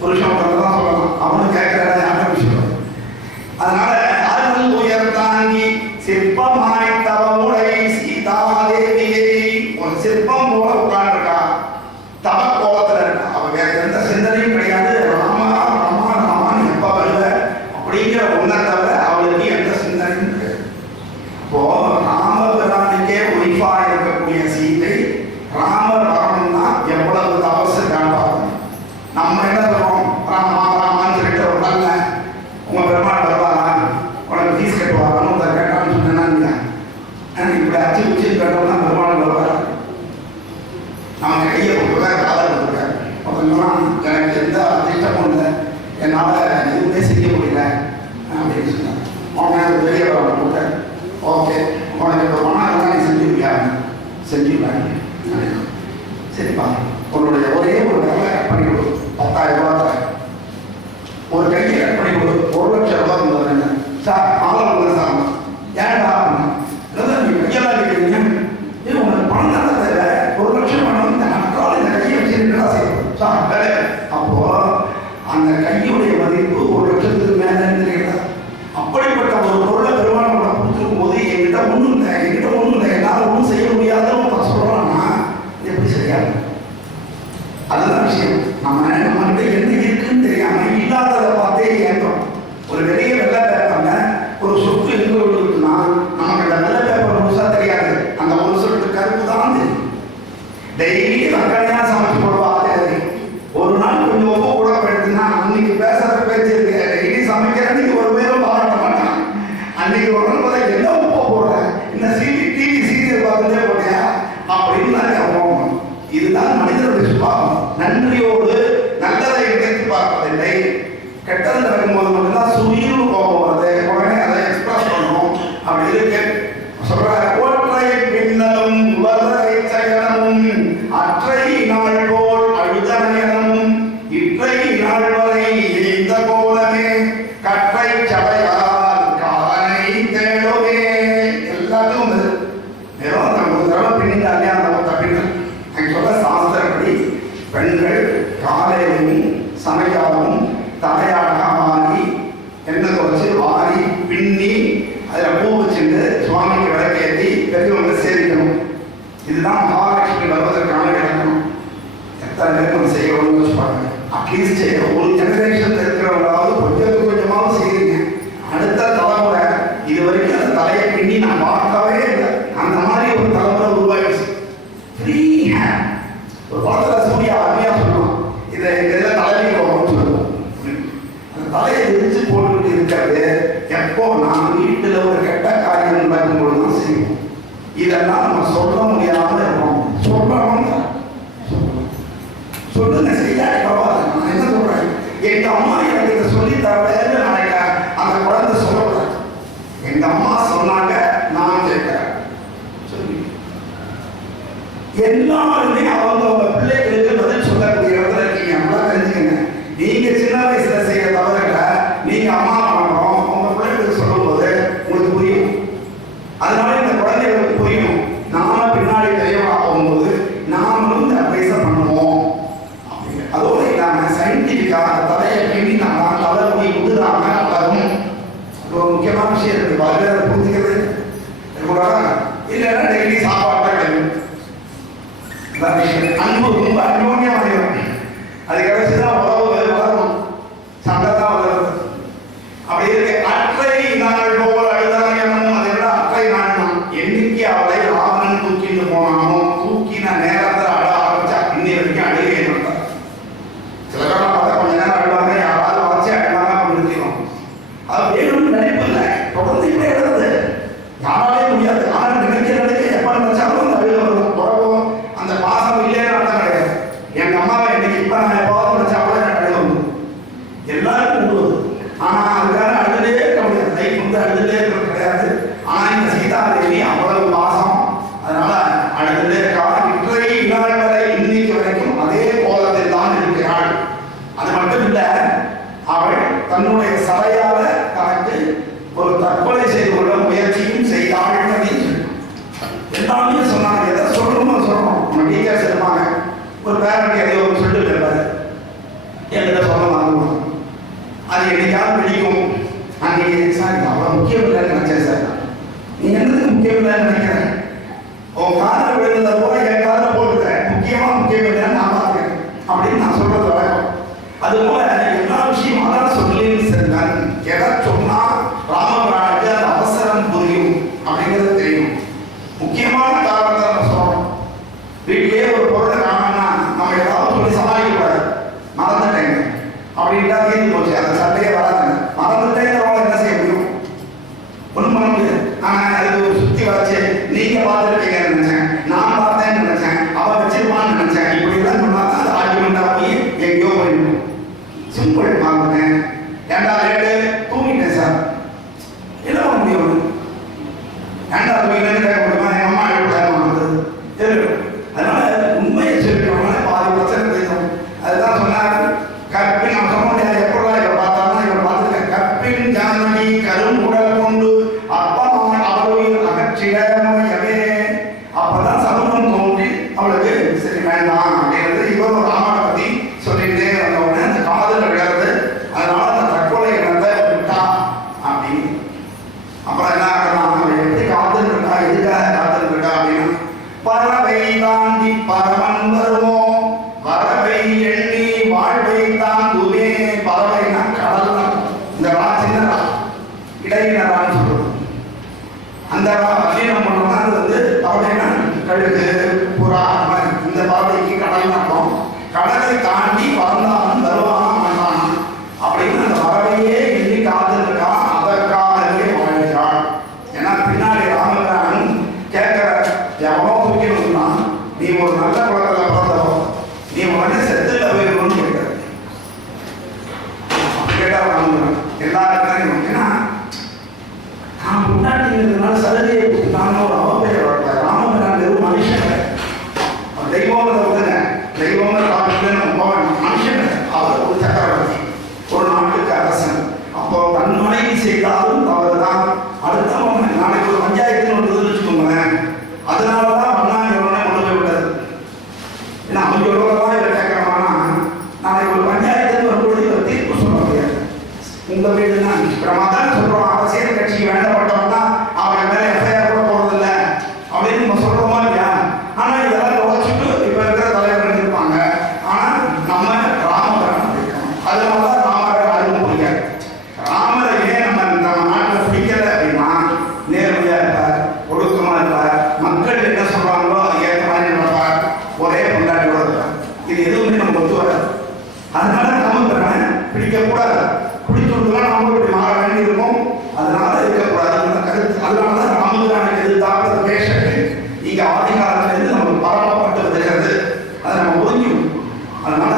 புருஷன் தான் சொல்லலாம், அவனும் கேட்கிறாரு, யாரும் விஷயம். அதனால அருள் உயர்ந்தாங்கி சிற்பமாய் தவமுடை சீதாதேவியை, ஒரு சிற்பம் போல உட்கார்ந்துருக்கா, தவ கோலத்துல இருக்கா. அவ வேற எந்த சிந்தனையும் கிடையாது. ராமா ராமா ராமான்னு எப்ப வருவ அப்படிங்கிற ஒன்றை தவிர அவளுக்கு எந்த சிந்தனையும் கிடையாது. இப்போ ராமபிரானுக்கே ஒய்ஃபா இருக்கக்கூடிய சீதை ராமர் வரணும்னா எவ்வளவு தபசு காண்பாங்க. நம்ம என்ன சொல்றோம், ராமா ராமான்னு சொல்லிட்டு ஒரு நல்ல உங்க பெருமாள் வருவாரா, உனக்கு ஃபீஸ் கட்டுவாரான்னு ஒரு கேட்டான்னு சொன்னா இப்படி அச்சு உச்சி கட்டோம்னா பெருமாள் வருவாரா? அவங்க கையை கொடுத்துருக்காரு, காலை கொடுத்துருக்காரு. ஒருத்தங்களாம் எனக்கு எந்த அதிர்ஷ்டமும் இல்லை, என்னால் எதுவுமே செய்ய முடியல அப்படின்னு சொன்னாங்க. அவங்க வெளியே வர கூப்பிட்டேன். ஓகே, உனக்கு இப்போ பணம் தான் நீ செஞ்சுருக்கியா? செஞ்சுருக்காங்க. சரிப்பா, உன்னுடைய ஒரே ஒரு வேலை பண்ணி கொடு, 10,000 ரூபா தரேன். ஒரு கையை கட் பண்ணி கொடு, 1,00,000 ரூபா தந்துடுறேன். சார் ஆளை கொடுங்க சார். ஏன்டா அப்படின்னா, நீ கையெல்லாம் கேட்குறீங்க, இது உனக்கு பணம் தானே தேவை, 1,00,000 பணம் இந்த நாட்கள் இந்த கையை வச்சுருக்கா செய்யும் சார் வேலை. அப்போ அந்த கையுடைய மதிப்பு 1,00,000க்கு மேலே தெரியுதா? அப்படிப்பட்ட ஒரு பொருளை பெருமானோட கொடுத்துருக்கும் போது என்கிட்ட ஒன்றும் இல்லை, என்னால் ஒன்றும் செய்ய முடியாதுன்னு சொல்கிறான்னா எப்படி சரியாது? அதுதான் விஷயம். நம்மகிட்ட என்ன இருக்குன்னு தெரியாம இல்லாததை பார்த்தே ஏங்கிறோம். ஒரு பெரிய வெள்ளை பேப்பர்ல ஒரு சொட்டு எங்க இருக்குன்னா நமக்கு அந்த வெள்ளை பேப்பர் முழுசா தெரியாது, அந்த ஒரு சொட்டு கருப்பு தான் தெரியும். டெய்லி தக்காளியா சமைச்சு போடுவா தெரியும். ஒரு நாள் கொஞ்சம் உப்பு கூட போயிடுச்சுன்னா அன்னைக்கு பேசுற பேச்சு இருக்கு, டெய்லி சமைக்கிற அன்னைக்கு ஒரு பேரும் பாராட்ட மாட்டான். அன்னைக்கு ஒரு நாள் பார்த்தா என்ன உப்பு போடுற, இந்த டிவி சீரியல் பார்த்துட்டே போட்டியா அப்படின்னு தான். இதுதான் மனிதனுடைய சுபாவம். நன்றியோடு நல்லதை நினைத்து பார்ப்பதில்லை, கெட்டது நடக்கும்போது மட்டும்தான் சுயீர்வு கோபம் வருது, உடனே அதை எக்ஸ்பிரஸ் பண்ணணும். அப்படி இருக்கு. சொல்ற ஒற்றை பின்னலும் வளரை செயலமும் அற்றை நாள் போல் அழுதனமும் இற்றை நாள் வரை இந்த கோலமே கற்றை சடையால் காலனை தேடுவே. எல்லாத்துக்கும் வெறும் நம்ம ஒரு தடவை பின்னிட்டாலே அந்த தப்பினர். சொல்ல சாஸ்திரப்படி பெண்கள் காலையிலும் சமைக்காகவும் தலையாக மாறி எண்ணெய் குறைச்சி வாரி பின்னி அதில் பூ வச்சுட்டு சுவாமிக்கு விளக்கேற்றி பெரியவங்க சேவிக்கணும். இதுதான் மகாலட்சுமி வருவதற்கான இலக்கணம். எத்தனை பேர் நம்ம செய்யணும்னு வச்சுப்பாங்க. அட்லீஸ்ட் ஒரு ஜெனரேஷன் இருக்கிறவங்களாவது கொஞ்சமாவது செய்யுங்க. அடுத்த தலைமுறை இது வரைக்கும் அந்த தலையை பின்னி நான் பார்க்கவே இல்லை. அந்த மாதிரி ஒரு தலைமுறை உருவாயிடுச்சு. ஒரு படத்துல சூர்யா அருமையா சொல்லுவோம், இதை தலைவி கோபம்னு சொல்லுவோம். அந்த தலையை விரிச்சு போட்டுக்கிட்டு இருக்கிறது எப்போ நான் வீட்டில் ஒரு கெட்ட காரியம் நடக்கும்போது தான் செய்வோம். இதெல்லாம் நம்ம சொல்ல முடியாம இருக்கோம். சொல்லணும் சொல்லுங்க, செய்யாடி பரவாயில்ல. நான் என்ன சொல்றேன், எங்க அம்மா எனக்கு இதை சொல்லி தரவேன்னு நினைக்கிறேன். அந்த குழந்தை சொல்லக்கூடாது. எங்க அம்மா சொன்னாங்க, நான் கேட்கிறேன். எல்லாருமே அவங்க பிள்ளைகளுக்கு பதில் சொல்லக்கூடிய இடத்துல இருக்கீங்க. நல்லா தெரிஞ்சுக்கங்க. நீங்க சின்ன வயசுல செய்யற தவறுகளை நீங்க அம்மா பண்றோம் உங்க பிள்ளைகளுக்கு சொல்லும் போது உங்களுக்கு புரியும். அதனால இந்த குழந்தைகளுக்கு புரியும். நாம பின்னாடி தெளிவாக போகும்போது நாமளும் இந்த அட்வைஸ பண்ணுவோம். அதோடு இல்லாம சயின்டிபிக்கா தலையை பின்னினாங்க, தலை போய் விடுறாங்க, வளரும். ஒரு முக்கியமான விஷயம் இருக்கு, வளர புரிஞ்சுக்கிறது இல்லைன்னா டெய்லி சாப்பாடு கிடைக்கும். அன்பு ரொம்ப அந்யோன்யமாயிரும். அது கிடைச்சுதான் உறவு வளரும், சண்டை தான் வளரும். அப்படி இருக்கு. அற்றை நாள் போல் அழுதாயனும் அதை விட அற்றை நாள் தான். என்னைக்கு அவளை ராவணன் தூக்கிட்டு போனானோ தூக்கின நேரத்தில் அழ ஆரம்பிச்சா இன்னி வரைக்கும் அழுகை நடத்தார். சில பேர் பார்த்தா கொஞ்ச நேரம் அழுவாங்க, யாராவது வளர்ச்சி அழுவாங்க, அப்படி நிறுத்திடும். அது வேணும்னு நினைப்பு இல்லை, தொடர்ந்து இப்படி எழுதுறது. சீதாதேவி அவ்வளவு பாசம். அதனால அடுத்தது இன்றைய நாள் வரை இன்னைக்கு வரைக்கும் அதே கோலத்தில் தான் இருக்கிறாள். அது மட்டும் இல்ல, அவள் தன்னுடைய சபையால தனக்கு ஒரு தற்கொலை செய்து கொள்ள முயற்சியும் செய்தாள். எல்லாமே சொன்னாங்க. எதை சொல்லணும்னு சொல்லணும். நம்ம டீச்சர்ஸ் இருப்பாங்க, ஒரு பேரண்ட் எதையோ ஒரு சொல்லிட்டு இருப்பாரு, என்கிட்ட சொல்ல வாங்குவோம். அது என்னைக்காவது பிடிக்கும். அன்னைக்கு சார் அவ்வளோ முக்கியம் இல்லைன்னு நினைச்சேன் சார். நீ என்னது முக்கியம் இல்லைன்னு நினைக்கிறேன்? உன் காதல் விழுந்தத போல என் காதல போட்டுக்கிறேன். முக்கியம் இல்லைன்னு நான் பார்க்கிறேன் அப்படின்னு நான் சொல்றது வழக்கம். அதுபோல எல்லா விஷயம் அதான் சொல்லின்னு சென்றான். எதை சொன்னா ராமபிரானுக்கு அந்த அவசரம் புரியும் அப்படிங்கிறது தெரியும். முக்கியமான காரணத்தை நம்ம சொல்லணும். வீட்டிலேயே ஒரு பொருளை காணோம்னா நம்ம ஏதாவது சொல்லி சமாளிக்கக்கூடாது. மறந்துட்டேங்க அப்படின்ட்டா தீர்ந்து போச்சு, அந்த சண்டையே வராதுங்க. மறந்துட்டேங்கிறவங்க என்ன செய்ய முடியும்? ஒன்றும் பண்ண முடியாது. ஆனால் அதுக்கு ஒரு சுற்றி வச்சு நீங்க பார்த்துருப்பீங்கன்னு நினைச்சேன், நான் பார்த்தேன்னு நினைச்சேன், அவன் வச்சிருப்பான்னு நினைச்சேன், இப்படிலாம் சொன்னாதான் அது ஆர்குமெண்டா போய் எங்கேயோ போயிடும். சிம்பிள். மறந்துட்டேன், ஏண்டா லேட்டு, தூங்கிட்டேன் சார், என்ன பண்ண முடியும்? ஏண்டா தூங்கிட்டேன்னு கேட்க முடியுமா? என் அம்மா எழுப்பி அதனால உண்மையை சொல்லிட்டோம்னா பாதி பிரச்சனை தெரியும். அதுதான் சொன்னார். கற்பின் நம்ம சொல்ல முடியாது. எப்படா இவர் பார்த்தாலும் இவர் பார்த்துருக்கேன். கற்பின் ஜானகி கருங்குடல் கொண்டு அப்பா அவளுடைய அகற்றிடமே. அப்பதான் சமூகம் தோன்றி அவளுக்கு சரி வேண்டாம் அப்படின்றது. இவர் ஒரு ராமனை பத்தி சொல்லிட்டே வந்தவுடனே அந்த காதல் விழாது. அதனால அந்த தற்கொலை இனத்தை விட்டா அப்படின்னு. அப்புறம் என்ன ஆகலாம், எப்படி காதல் இருக்கா, எதுக்காக காதல் இருக்கா அப்படின்னா, பறவை தாண்டி பரமன் வருவோம், வரவை எண்ணி வாழ்வை தாங்குவே. பறவைனா கடல் தான். இந்த சின்ன இடையினரான்னு சொல்றது. அந்த அசீனம் பண்ணோம்னா அது வந்து பறவைனா கழுகு, புறா, இந்த பறவைக்கு கடல் நட்டோம். கடலை தாண்டி வந்தாலும் வருவான் வந்தான் அப்படின்னு அந்த பறவையே எண்ணி காத்திருக்கா. அதற்காகவே வாழ்கிறாள். ஏன்னா பின்னாடி ராமபிரான் கேட்கிற எவ்வளோ தூக்கினா, நீ ஒரு நல்ல குளத்துல பிறந்தவோ, நீ உடனே செத்துல போயிருக்கணும்னு கேட்கிற. கேட்டா ராமபிரான் எல்லாருக்கும் ஏன்னா நான் முன்னாடிங்கிறதுனால சலுகையை கொடுத்தாங்க ஒரு அவப்பெயர் வளர்த்தார். ராமபிரான் ஒரு மனுஷன், தெய்வம் விடுங்க, தெய்வம் மனுஷன். அவர் ஒரு சக்கரவர்த்தி, ஒரு நாட்டுக்கு அரசன். அப்போ தன் மனைவி செய்தாலும் தவறுதான். அடுத்தவங்க நாளைக்கு ஒரு பஞ்சாயத்து ஒன்று வச்சுக்கோங்களேன். அதனாலதான் பண்ணாங்க கொண்டு போய் விட்டது. ஏன்னா அவங்க எவ்வளவுதான் இதை கேட்கறோம்னா, நாளைக்கு ஒரு பஞ்சாயத்து வரும்போது இவர் தீர்ப்பு சொல்ல முடியாது. உங்க வீடு தான் நம்ம தான் சொல்றோம். அரசியல் கட்சி வேண்டப்பட்டவங்க அவங்க மேல எஃப்ஐஆர் கூட போறதில்லை அப்படின்னு நம்ம சொல்றோமா இல்லையா? ஆனா இதெல்லாம் உழைச்சிட்டு இப்ப இருக்கிற தலைவர்கள் இருப்பாங்க. ஆனா நம்ம ராமபிரான் இருக்கோம். அதனாலதான் ராமரை யாருக்கும் பிடிக்காது. ராமரை ஏன் நம்ம நாட்டில் பிடிக்கல அப்படின்னா, நேர்மையா இருப்பார், ஒடுக்கமா இருப்பார், மக்கள் என்ன சொல்றாங்களோ அது ஏற்ற மாதிரி நடப்பார், ஒரே கொண்டாடியோட இருப்பார். இது எதுவுமே நம்ம ஒத்து வராது. அதனால ராமபிரானை பிடிக்கக்கூடாது. பிடிச்சுதான் நாம இப்படி மாற வேண்டி இருக்கும். அதனால இருக்கக்கூடாது கருத்து. அதனாலதான் ராமபிரானுக்கு எதிர்த்தாப்புல பேஷண்ட் இங்க ஆதி காலத்திலிருந்து நமக்கு பரவப்பட்டு வருகிறது. அதை நம்ம ஒதுங்கிடும். அதனால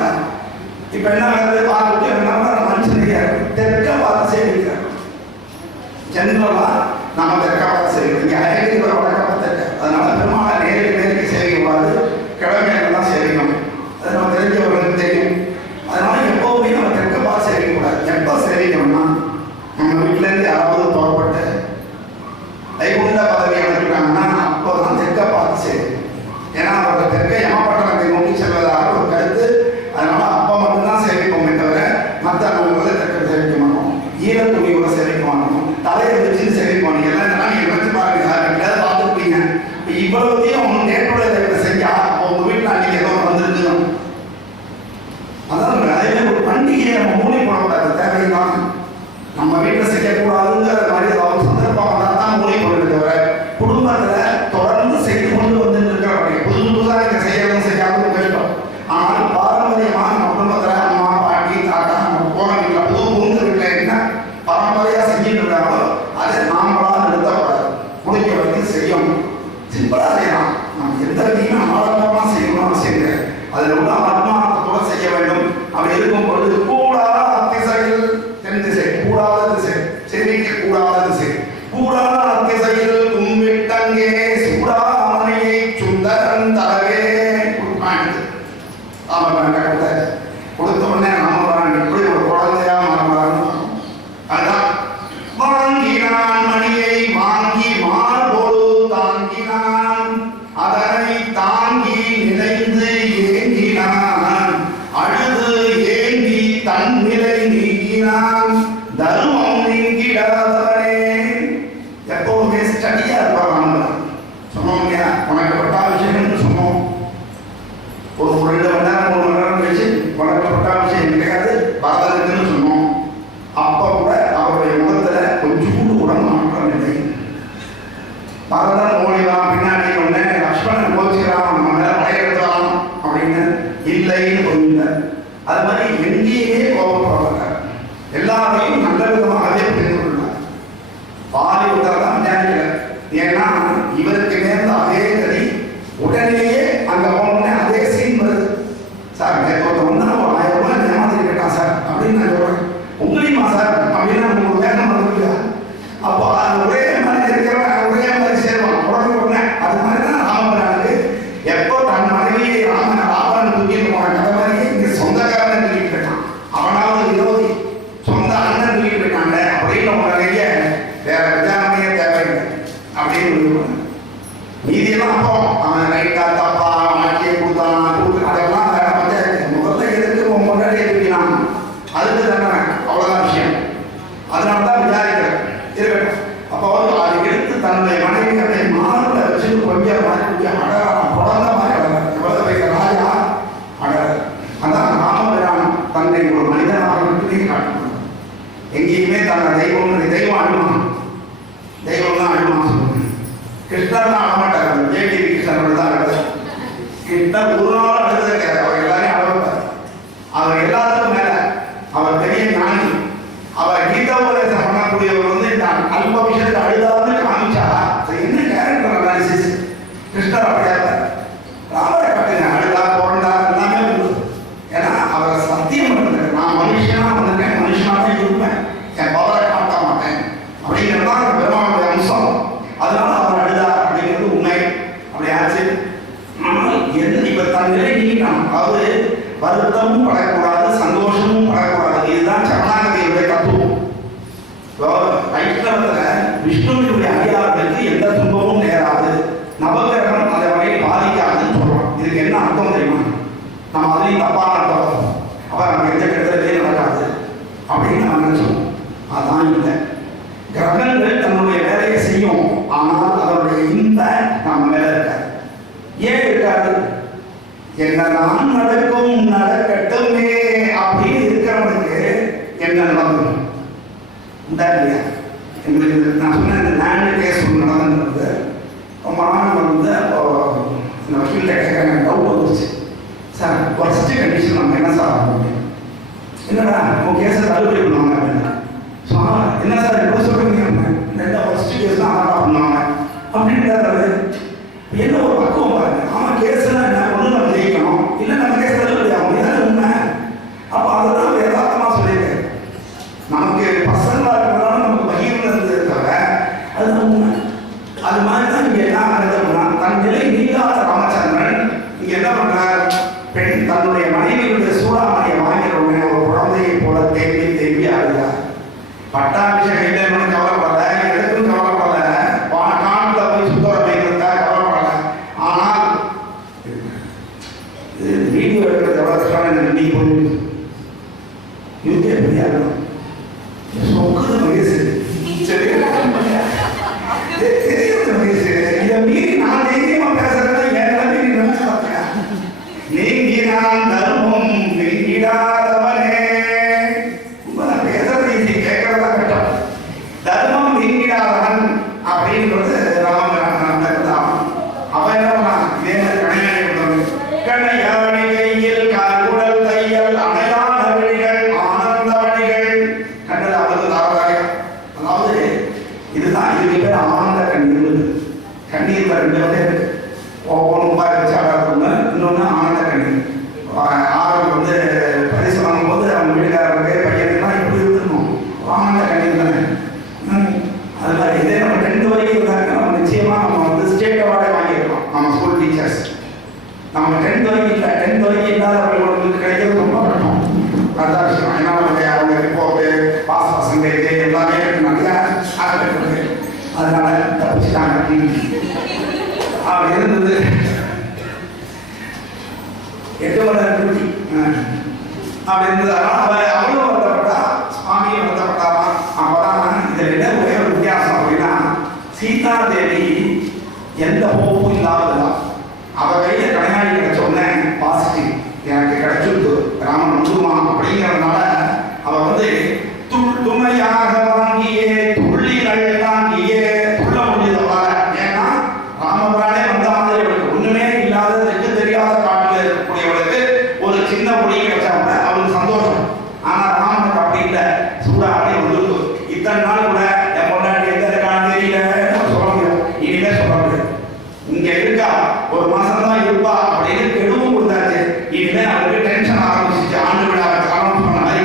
இப்ப என்ன வருது பார்த்துட்டு என்ன மனுஷனுடைய தெற்க பார்த்து சேவிக்கிறார். ஜென்ரலா நம்ம தெற்க பார்த்து சேவிக்கிறோம். இங்க அயற்கை வடக்க தெற்க. அதனால பெருமாளை நேருக்கு சேவிக்கக்கூடாது, கிழமையெல்லாம் சேவிக்கணும். அது நம்ம தெரிஞ்சவர்களுக்கு தெரியும். அதனால எப்பவுமே நம்ம தெற்க பார்த்து சேவிக்கக்கூடாது. எப்போ சேவிக்கணும்னா, நம்ம வீட்டுல இருந்து யாராவது புறப்பட்டு தைகுண்ட பதவி அனுப்பிட்டாங்கன்னா அப்போதான் தெற்க பார்த்து சேவிக்கணும். ஏன்னா அவரோட தெற்க யமபட்டணத்தை நோக்கி செல்வதாக ஒரு கருத்து. அதனால அப்போ மட்டும்தான் சேவிப்போமே தவிர மற்ற நம்ம தெற்க சேவிக்க மாட்டோம். ஈரத்துணியோட சேவிக்க மாட்டோம். தலையை வச்சு சேவிப்போம். நீங்க எல்லாம் நீங்க நினைச்சு பாருங்க சார், எப்படியாவது பார்த்துருப்பீங்க. இவ்வளவுத்தையும் நேற்றுடைய செஞ்சா உங்க வீட்டில் வாங்கினான் மணியை வாங்கி மார்போடு தாங்கினான் அதனை தாங்கி நினைந்து ஏங்கினான் அழுது ஏங்கி தன் நிலை நீங்கினான் தர்மம் நீங்கிடாதவனே. எப்பவுமே ஸ்டடியா இருப்பாங்க. சொன்னோம் இல்லையா, உனக்கப்பட்ட விஷயம் சொன்னோம். ஒரு 2 மணி நேரம் 3 மணி நேரம் கழிச்சு உனக்கப்பட்ட விஷயம் கிடையாது பரதனுக்குன்னு சொன்னோம். அப்ப கூட அவருடைய முகத்துல கொஞ்சம் கூட மாற்றம் இல்லை. பரதன் ஓடிவான் பின்னாடி ஒண்ணு லக்ஷ்மணன் கோச்சிக்கிறான் நம்ம மேல படையெடுத்தான் அப்படின்னு இல்லைன்னு கொஞ்சம். அது மாதிரி எங்கேயுமே கோபப்படுறாங்க. எல்லாரையும் நல்ல விதமாகவே புரிந்து கொள்ளார். பாதி உத்தரதான் விஞ்ஞானிகள். ஏன்னா இவருக்கு நேர்ந்த அதே கதி உடனேயே அங்க போனோடனே அதே சீன் வருது. சார் நேற்று ஒன்னா 1000 ரூபாய் ஏமாத்தி கேட்டான் சார் அப்படின்னு நான் சொல்றேன். உங்களையுமா சார் அப்படின்னா உங்களுக்கு வேகம் வந்துருக்கா? அப்போ அந்த ஒரே மாதிரி இருக்கிறவன் ஒரே மாதிரி சேருவான் உடனே. அது மாதிரி தான் ராமபிரானுக்கு எப்போ தன் மனைவியை ராவணன் தூக்கிட்டு போன கதை மாதிரி இங்க சொந்தக்காரன் தூக்கிட்டு போயிட்டான். அவனாவது விரோதி சொந்த அண்ணன் தூக்கிட்டு போயிட்டாங்க அப்படின்னு உடனேயே வேற விசாரணையே தேவையில்லை அப்படின்னு மீதியெல்லாம் அப்போ அவன் ரைட்டா தப்பா மாட்டியை கொடுத்தான் அதெல்லாம் வேற பஞ்சாயத்து. முதல்ல எதுக்கு உன் முன்னாடி எழுப்பினான் அதுக்கு தானே, அவ்வளவுதான் விஷயம். அதனாலதான் விசாரிக்கிறேன் இருக்கட்டும். அப்போ அதை எடுத்து தன்னுடைய மனைவி அதை மாறுல வச்சு கொஞ்சம் மாதிரி அடறான் குழந்த மாதிரி அடறான். எவ்வளவு வைக்கிற ராஜா அடற. அதான் ராமபிரான் தன்னை ஒரு மனிதனாக மட்டுமே காட்டணும். எங்கேயுமே தன்னை தெய்வம் அழுமா, தெய்வம் தான் அழுமா சொல்லுங்க. கிருஷ்ணர் தான் அழமாட்டார். ஜேடிவி கிருஷ்ணர் தான் அழுதார். கிருஷ்ணர் ஒரு நாள் அழுத கிடையாது. அவர் எல்லாரையும் அழகார். அவர் எல்லாத்துக்கும் மேல அவர் பெரிய ஞானி. அவர் கீதோபதேசம் பண்ணக்கூடியவர் இந்த அல்ப விஷயத்தை அழுதான்னு காமிச்சா என்ன கேரக்டர் அனாலிசிஸ். கிருஷ்ணர் அப்படியா ராமரை காட்டுங்க அழுதா போறா எல்லாமே உண்டு. ஏன்னா அவர் சத்தியம் பண்ணுறாரு. நான் மனுஷனா வந்திருக்கேன், மனுஷனாவே இருப்பேன், என் பவரை காட்ட மாட்டேன் அப்படிங்கிறதான் பெருமாளுடைய அம்சம். அதனால அவர் அழுதார் அப்படிங்கிறது உண்மை. அப்படி ஆச்சு. ஆனால் என்ன இப்ப தன் நிலை நீக்கினான். அதாவது வருத்தமும் படக்கூடாது, சந்தோஷமும் படக்கூடாது. இதுதான் சரணாகதியுடைய தத்துவம். வைஷ்ணவத்துல விஷ்ணுவினுடைய அடியார்களுக்கு எந்த துன்பமும் நேராது, நவகிரகம் அதை வகையில் பாதிக்காதுன்னு சொல்றோம். இதுக்கு என்ன அர்த்தம் தெரியுமா? நம்ம அதையும் தப்பான அர்த்தம். அவர் நம்ம எந்த கெடுதலே நடக்காது அப்படின்னு நம்ம நினைச்சோம். அதான் இல்லை. கிரகங்கள் தன்னுடைய வேலையை செய்யும், ஆனால் அதனுடைய இம்பாக்ட் நம்ம மேல இருக்காது. ஏன் இருக்காது? என்னதான் நடக்கும் நடக்கட்டுமே அப்படின்னு இருக்கிறவனுக்கு என்ன நடக்கும் உண்டா இல்லையா? எங்களுக்கு நான் சொன்ன இந்த லேண்ட் கேஸ் ஒன்று நடந்துருந்தது. ரொம்ப நாள் வந்து அப்போ இந்த வக்கீல்கிட்ட கேட்குறாங்க, டவுட் வந்துச்சு. சார் ஃபர்ஸ்ட் கண்டிஷன் நம்ம என்ன சார் ஆக முடியும்? என்னடா உங்கள் கேஸை தள்ளுபடி பண்ணுவாங்க அப்படின்னா. ஸோ என்ன சார் எப்படி சொல்கிறீங்க? இந்த ஃபர்ஸ்ட் கேஸ் தான் ஆர்டர் பண்ணுவாங்க அப்படின்றாரு. என்ன ஒரு பக்குவம் பாருங்க. அவன் கேஸ்லாம் என்ன ஒன்று நம்ம ஜெயிக்கணும், இல்லை நம்ம கேஸ் தள்ளுபடி ஆகும். இதான் உண்மை. அப்போ அதெல்லாம் வேதாந்தமாக சொல்லியிருக்கேன். நமக்கு பசங்களாக இருக்கிறதால நமக்கு பகிர்ந்து இருந்தது தவிர அதுதான் உண்மை. அது மாதிரி தான் இங்கே என்ன ஆகுதுன்னா, தன் நிலை நீங்காத ராமச்சந்திரன் இங்கே என்ன பண்ணுறார்? பெண் தன்னுடைய மனைவியுடைய சூடாமணியை வாங்கிற உடனே ஒரு குழந்தையை போல தேம்பி தேம்பி ஆடுகிறார். பட்டாபிஷேகம் இல்லைன்னு கவலைப்படல, எதுக்கும் கவலைப்படல, காட்டில் போய் சுத்தம் வைக்கிறதா கவலைப்படல. ஆனால் வீடியோ எடுக்கிறது எவ்வளோ கஷ்டம் நீ போய் யூகே பெரியாரு சொக்குது வயசு சரி தெரியுது வயசு. இதை மீறி நான் தைரியமா பேசுறேன்னா என் நிலைமை நீ நினைச்சு பார்த்தியா? நீங்கினான் தர்மம் நீங்கிடாதவனே. நான் பேசுறது இது கேட்கறதா கட்டம். தர்மம் நீங்கிடாதவன் அப்படின்றது ராமன் தான். அவன் என்ன பண்ணான்? இதே மாதிரி கணையாணி கொடுத்தாங்க. கணையாணி கையில் கார்குடல் தையல் அணையான வழிகள் ஆனந்த வழிகள் கண்டது அவருக்கு தாவதாக. அதாவது இதுதான் இதுக்கு பேர் ஆனந்த கண்ணீர். கண்ணீர் 2 வகை இருக்கு. ஒவ்வொன்று ரூபாய் வச்சு ஆடாதுன்னு, இன்னொன்று ஆனந்த கண்ணீர். ஆரோக்கியம் வந்து பரிசு வாங்கும்போது அவங்க வீட்டுக்காரருக்கு பையனுக்குலாம் எப்படி இருக்கணும்? ஆனந்த கண்ணீர் தானே. அது மாதிரி இதே நம்ம 10th வரைக்கும் இருந்தாங்க, நம்ம நிச்சயமாக நம்ம வந்து ஸ்டேட் அவார்டே வாங்கியிருக்கோம். நம்ம ஸ்கூல் டீச்சர்ஸ் நம்ம 10th வரைக்கும் இல்லை, 10th வரைக்கும் இல்லாதவர்களுக்கு கிடைக்கிறது ரொம்ப கஷ்டம். அதுதான் விஷயம். ஏன்னா அவங்க ரிப்போர்ட்டு பாஸ் பர்சன்டேஜ் எல்லாமே நிறையா ஆஸ்பெக்ட் அதனால தப்பிச்சுட்டாங்க. அப்படி இருந்தது 8 மணி நேரம் டியூட்டி. அப்படி இருந்தது. அவளும் வருத்தப்பட்டா, சுவாமியும் வருத்தப்பட்டாரா. அப்பதான் இதில் என்ன ஒரே ஒரு வித்தியாசம் அப்படின்னா, சீதா தேவி எந்த ஹோப்பும் இல்லாததான். அவ கையில கடையாளி கிடைச்ச உடனே பாசிட்டிவ் எனக்கு கிடைச்சிருக்கு, ராமன் வந்துருவான் அப்படிங்கிறதுனால அவ துணையாக வாங்கியே துள்ளிகள் தாங்கியே துள்ள முடியதவா. ஏன்னா ராமபுரானே வந்த மாதிரி அவளுக்கு ஒண்ணுமே இல்லாத தெற்கு தெரியாத காட்டில் இருக்கக்கூடியவளுக்கு ஒரு சின்ன மொழி கிடைச்சாங்க, அவளுக்கு சந்தோஷம். ஆனா ராமனுக்கு அப்படி இல்லை, சூடா அப்படி வந்துருக்கு. இத்தனை நாள் கூட என் பொண்டாட்டி எந்த இருக்கான்னு தெரியல சொல்ல முடியும், இனிமே சொல்ல முடியும். இங்க இருக்கா, ஒரு மாசம் தான் இருப்பா அப்படின்னு கெடுவும் கொடுத்தாச்சு. இனிமே அவருக்கு டென்ஷன் ஆரம்பிச்சிச்சு, ஆண்டு விழா ஆரம்பிச்சு பண்ண மாதிரி.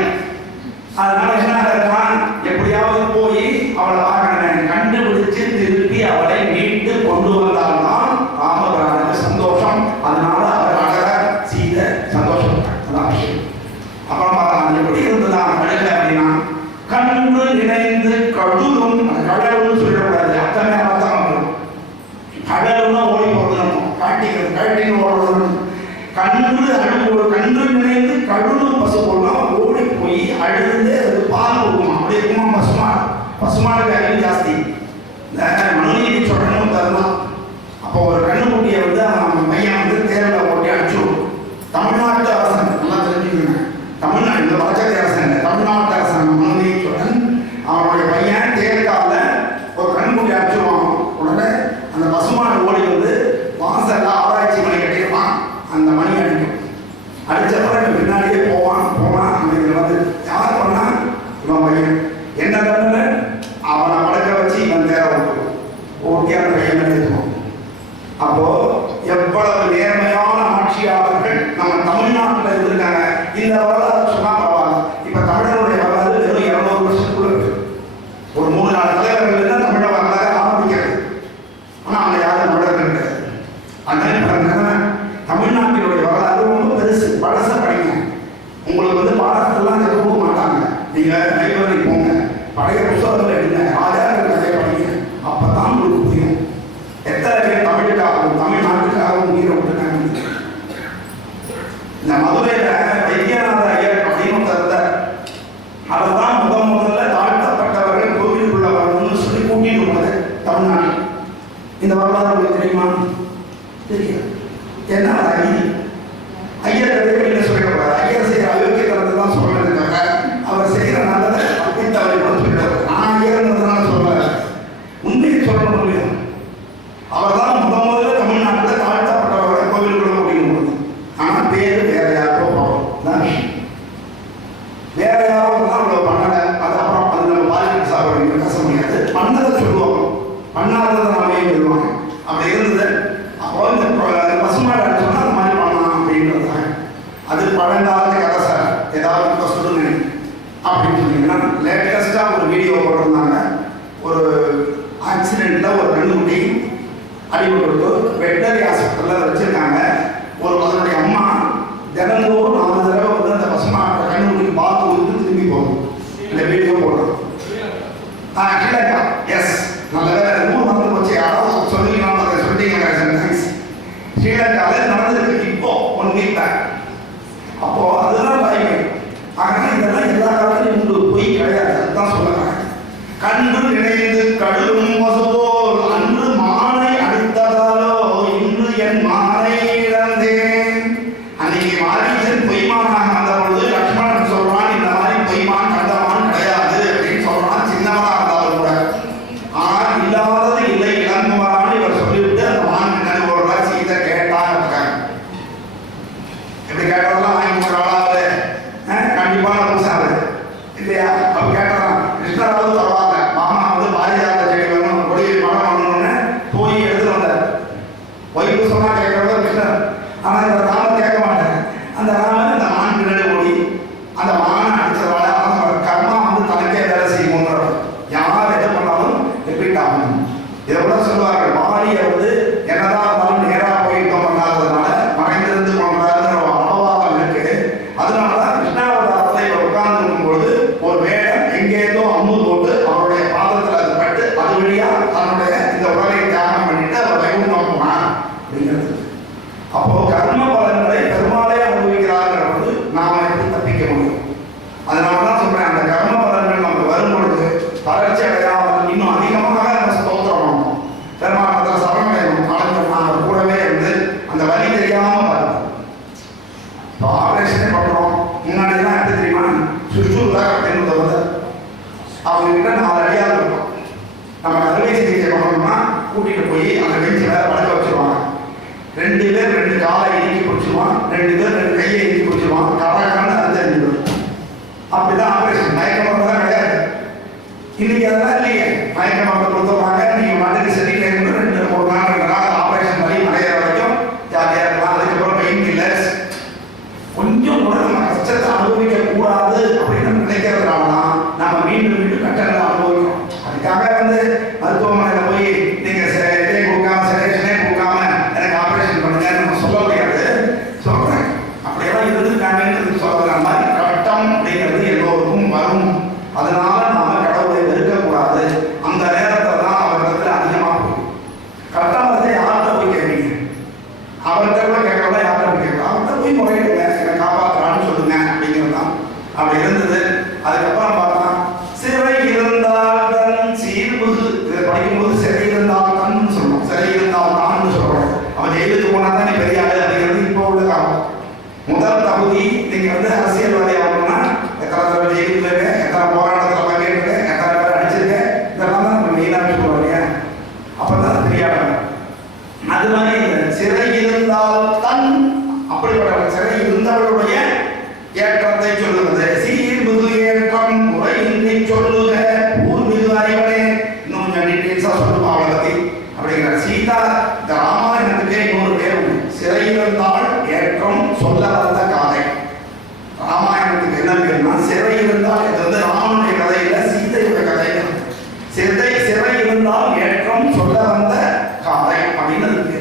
அதனால என்ன இருக்கான், எப்படியாவது போய் அவளை பார்க்கணும், கண்டுபிடிச்சு திருப்பி அவளை மீட்டு கொண்டு வந்தால்தான் ராமபிரானுக்கு சந்தோஷம். அதனால அவர் அழக சீதை சந்தோஷம். அதான் விஷயம். அப்புறம் பார்த்தா எப்படி இருந்துதான் கழுக அப்படின்னா, கண்டு நினைந்து கடுலும், கடவுள்னு சொல்லக்கூடாது, அத்தனை அர்த்தம் வரும். கடலும்னா ஓடி போகணும், காட்டின்னு ஓடுறது. கன்று அழுகு, கன்று நினைந்து கடுலும் பசு போடலாம், ஓடி போய் அழுது அது பால் கொடுக்குமா. அப்படி இருக்குமா பசுமாடு. பசுமாடுக்கு அறிவு ஜாஸ்தி. இந்த மனுநீதி சொல்லணும் தருதான். அப்போ ஒரு கண்ணுக்குட்டியை அவன் பையன் தேர்வில் ஓட்டி அடிச்சுடும். தமிழ்நாட்டு அரசன் நல்லா தெரிஞ்சுக்கணும், தமிழ்நாடு இந்த வடக்கரை அரசன், தமிழ்நாட்டு அரசன் மனுநீதி சொல்லன் அவனுடைய பையன் தேர்காலில் ஒரு கண்ணுக்குட்டி அடிச்சுடுவான். உடனே அந்த பசுமாடு ஓடி வாசல்ல ஆராய்ச்சி மணி கட்டியிருப்பான், அந்த மணி அடிக்கும். அடிச்சப்பறம் பின்னாடியே போவான். அன்னைக்கு யார் பண்ணா, இவன் பையன் என்ன பண்ணல, அவனை பழக்க வச்சு இவன் தேர ஓட்டி அந்த பையன் எடுத்துவோம். அப்போ எவ்வளவு நேர்மையான ஆட்சியாளர்கள் நம்ம தமிழ்நாட்டில் இருந்திருக்காங்க. இந்த வரலாறு சொன்னா பரவாயில்ல. இப்ப தமிழனுடைய வரலாறு வெறும் 200 வருஷத்துக்குள்ள இருக்கு. ஒரு 3-4 தலைவர்கள் தான் தமிழ வரலாறு ஆரம்பிக்கிறது. ஆனா அவங்க யாரும் தமிழர்கள் கிடையாது. அதனால தமிழ்நாட்டினுடைய வரலாறு ரொம்ப பெருசு. பழச படிங்க. உங்களுக்கு பாடத்தெல்லாம் கொடுக்க மாட்டாங்க. நீங்க லைப்ரரி போங்க, பழைய புத்தகங்கள் எடுங்க, ஆச்சாரங்கள் கதையை படிங்க. அப்பதான் உங்களுக்கு புரியும் எத்தனை பேர் தமிழுக்காகவும் தமிழ்நாட்டுக்காகவும் உயிரை விட்டுருக்காங்க. இந்த மதுரையில வைத்தியநாத ஐயர் அப்படின்னு ஒருத்தர், அவர் தான் முதல்ல தாழ்த்தப்பட்டவர்கள் கோவிலுக்குள்ள வரணும்னு சொல்லி கூட்டிட்டு போனது தமிழ்நாட்டில். இந்த வரலாறு உங்களுக்கு தெரியுமா? தெரியாது. ஏன்னா ஐயர் கதையை சொல்லக்கூடாது. ஐயர் செய்கிற அயோக்கியத்தனத்தை தான் சொல்றதுக்காக அவர் செய்கிற நல்லதை அப்படித்தவரை கூட சொல்லிடுறாரு. நான் ஐயர்ன்றதுனால சொல்ல, உண்மையை சொல்ல முடியும். அவர் தான் முதல்ல தமிழ்நாட்டில் தாழ்த்தப்பட்டவரை கோவிலுக்குள்ள கூட்டிட்டு போகுது. ஆனால் பேரு வேற யாரோ போகிறோம், வேற யாரோ தான் அவ்வளோ பண்ணலை. அது அப்புறம் அது நம்ம பாலிடிக்ஸ் சாப்பிட பேச முடியாது. பண்ணதை சொல்லுவாங்க, பண்ணாததை நாமே சொல்லுவாங்க. அப்படி இருந்தது. அப்போ இந்த பசுமாடு சொன்னா அந்த மாதிரி பண்ணலாம் அப்படின்றதுனால அது பழங்காலத்து கதை சார், ஏதாவது இப்போ சொல்லுங்க அப்படின்னு சொன்னீங்கன்னா, லேட்டஸ்டாக ஒரு வீடியோ போட்டிருந்தாங்க. ஒரு ஆக்சிடென்ட்ல ஒரு கண்ணுக்குட்டி அடிபட்டு வெட்டரி ஹாஸ்பிட்டலில் வச்சிருக்காங்க. அதனுடைய அம்மா தினந்தோறும் 4 தடவை அந்த பசுமாட்டை கண்ணுக்குட்டிக்கு பார்த்து கொடுத்து திரும்பி போகும். இந்த வீடியோ போடுறோம். கிழக்கா எஸ் நல்ல வேலை ஊர் வந்து போச்சு. யாராவது சொல்லிக்கலாம், அதை சொல்லிட்டீங்க. ஸ்ரீலங்காவில் நடந்திருக்கு இப்போ 1 வீக் பேக். அப்போ அதுதான் பயமை. ஆகவே இதெல்லாம் எல்லா காலத்திலும் உண்டு, பொய் கிடையாது. அதுதான் சொல்லுறாங்க. கண்டு நினைந்து கடுலும் பசுபோல் அன்று மானை அடித்ததாலோ இன்று என் மானை இழந்தேன். அன்னைக்கு மாரீசன் பொய்மானாக வந்த பொழுது லட்சுமணன் சொல்றான், இந்த மாதிரி பொய்மான் கண்டமான் கிடையாது அப்படின்னு சொல்றான், சின்னவனா இருந்தாலும் கூட. ஆனால் இல்லாதது இல்லை, இளங்குவரான்னு இவர் சொல்லிவிட்டு அந்த மான் பின்னாடி ஒரு சீத்தை கேட்டான். எப்படி கேட்டதெல்லாம் வாங்கி போடுறாளாவது கண்டிப்பான புதுசாது இல்லையா? அவ கேட்டான், கிருஷ்ணராவது பரவாயில்ல, மாமா பாரிஜாத செடி வேணும், கொடி மரம் பண்ணணும்னு போய் எடுத்துட்டு வந்தார். ஒய்வு சொன்னா கேட்கறத கிருஷ்ணர். ஆனா இந்த ராமன் கேட்க மாட்டார். அந்த ராமன் இந்த மான் பின்னாடி ஓடி அந்த மானை அடிச்சவாட கர்மா தனக்கே வேலை செய்யும். யார் எது பண்ணாலும் ரிப்பீட் ஆகணும். இதை கூட சொல்லுவார்கள், மாரியை என்னதான் இருந்தாலும் நேராக போயிட்டோம் பண்ணாததுனால மறைந்திருந்து பண்றாருன்ற அபவாதம் இருக்கு. அதனாலதான் கிருஷ்ணாவதாரத்தை உட்கார்ந்து இருக்கும்பொழுது ஒரு வேடம் எங்கேதோ அம்மு போட்டு அவருடைய பாதத்தில் அது பட்டு அது வழியா தன்னுடைய சிகிச்சை பண்ணணும்னா கூட்டிட்டு போய் அந்த பெஞ்சில் படுக்க வச்சிருவாங்க. 2 பேர் 2 காலை இறுக்கி பிடிச்சிருவான், 2 பேர் 2 கையை இறுக்கி பிடிச்சிருவான், கரக்கான அது தெரிஞ்சிடும். அப்படிதான் ஆபரேஷன். மயக்க மருந்து தான் கிடையாது. இன்னைக்கு அதெல்லாம் இல்லையே. மயக்க மருந்து கொடுத்துருவாங்க, நீங்க மருந்து சரி 2 நாள் ஆபரேஷன் பண்ணி மறைய வரைக்கும் ஜாலியா இருக்கலாம். அதுக்கப்புறம் பெயின் கில்லர்ஸ். கொஞ்சம் கூட நம்ம கஷ்டத்தை அனுபவிக்க கூடாது அப்படின்னு நினைக்கிறதுனால நம்ம மீண்டும் மீண்டும் கட்டணத்தை அனுபவிக்கிறோம். அதுக்காக மருத்துவமனையில் போய் நீங்க இதே கொடுக்காம செலக்ஷனே கொடுக்காம எனக்கு ஆபரேஷன் பண்ணுங்க நம்ம சொல்ல முடியாது. சொல்றேன் அப்படியெல்லாம் இருந்துருக்காங்கன்னு சொல்ற மாதிரி கட்டம் அப்படிங்கிறது எல்லோருக்கும் வரும். அதனால நாம கடவுளை வெறுக்கக்கூடாது. அந்த நேரத்தில் தான் அவரிடத்துல அதிகமாக போகும். கட்டம் வந்து யார்கிட்ட போய் கேட்பீங்க? அவர்கிட்ட கூட கேட்கறதா யார்கிட்ட போய் கேட்கலாம்? அவர்கிட்ட போய் முறையிடுங்க, என்னை காப்பாற்றுறான்னு சொல்லுங்க அப்படிங்கிறது தான். அப்படி இருந்தது. அதுக்கப்புறம் பார்த்தா சிறை இருந்தால் தன் சீர்புகு. இதை படிக்கும்போது சிறை இருந்தால் தன் சொல்லுவோம், சிறை இருந்தால் தான் சொல்றோம். அவன் ஜெயிலுக்கு போனா தான் நீ பெரிய ஆளு அப்படிங்கிறது இப்போ உள்ள காலம். முதல் தகுதி நீங்க அரசியல்வாதி ஆகணும்னா எத்தனை தடவை ஜெயிலுக்கு இருக்க, எத்தனை போராட்டத்தில் பங்கேற்க, எத்தனை பேர் அடிச்சிருக்க, இதெல்லாம் தான் நம்ம மெயினாக சொல்லுவோம் இல்லையா? அப்பதான் தெரியாது. அது மாதிரி சிறை இருந்தால் தன் அப்படிப்பட்ட சிறை இருந்தவர்களுடைய ஏற்றத்தை சொல்லுவது. சீர்மிகு ஏற்றம் குறையின்றி சொல்லுக ஊர்மிகு அறிவனே. இன்னும் கொஞ்சம் டீட்டெயில்ஸா சொல்லுமா அவளை பத்தி அப்படிங்கிற. சீதா இந்த ராமாயணத்துக்கே இன்னொரு பேர் உண்டு. சிறை இருந்தால் ஏற்றம் சொல்ல வந்த காதை. ராமாயணத்துக்கு என்ன பேருனா சிறை இருந்தால், இது ராமனுடைய கதை இல்லை, சீதையுடைய கதை. சிறை இருந்தால் ஏற்றம் சொல்ல வந்த காதை அப்படின்னு இருக்கு.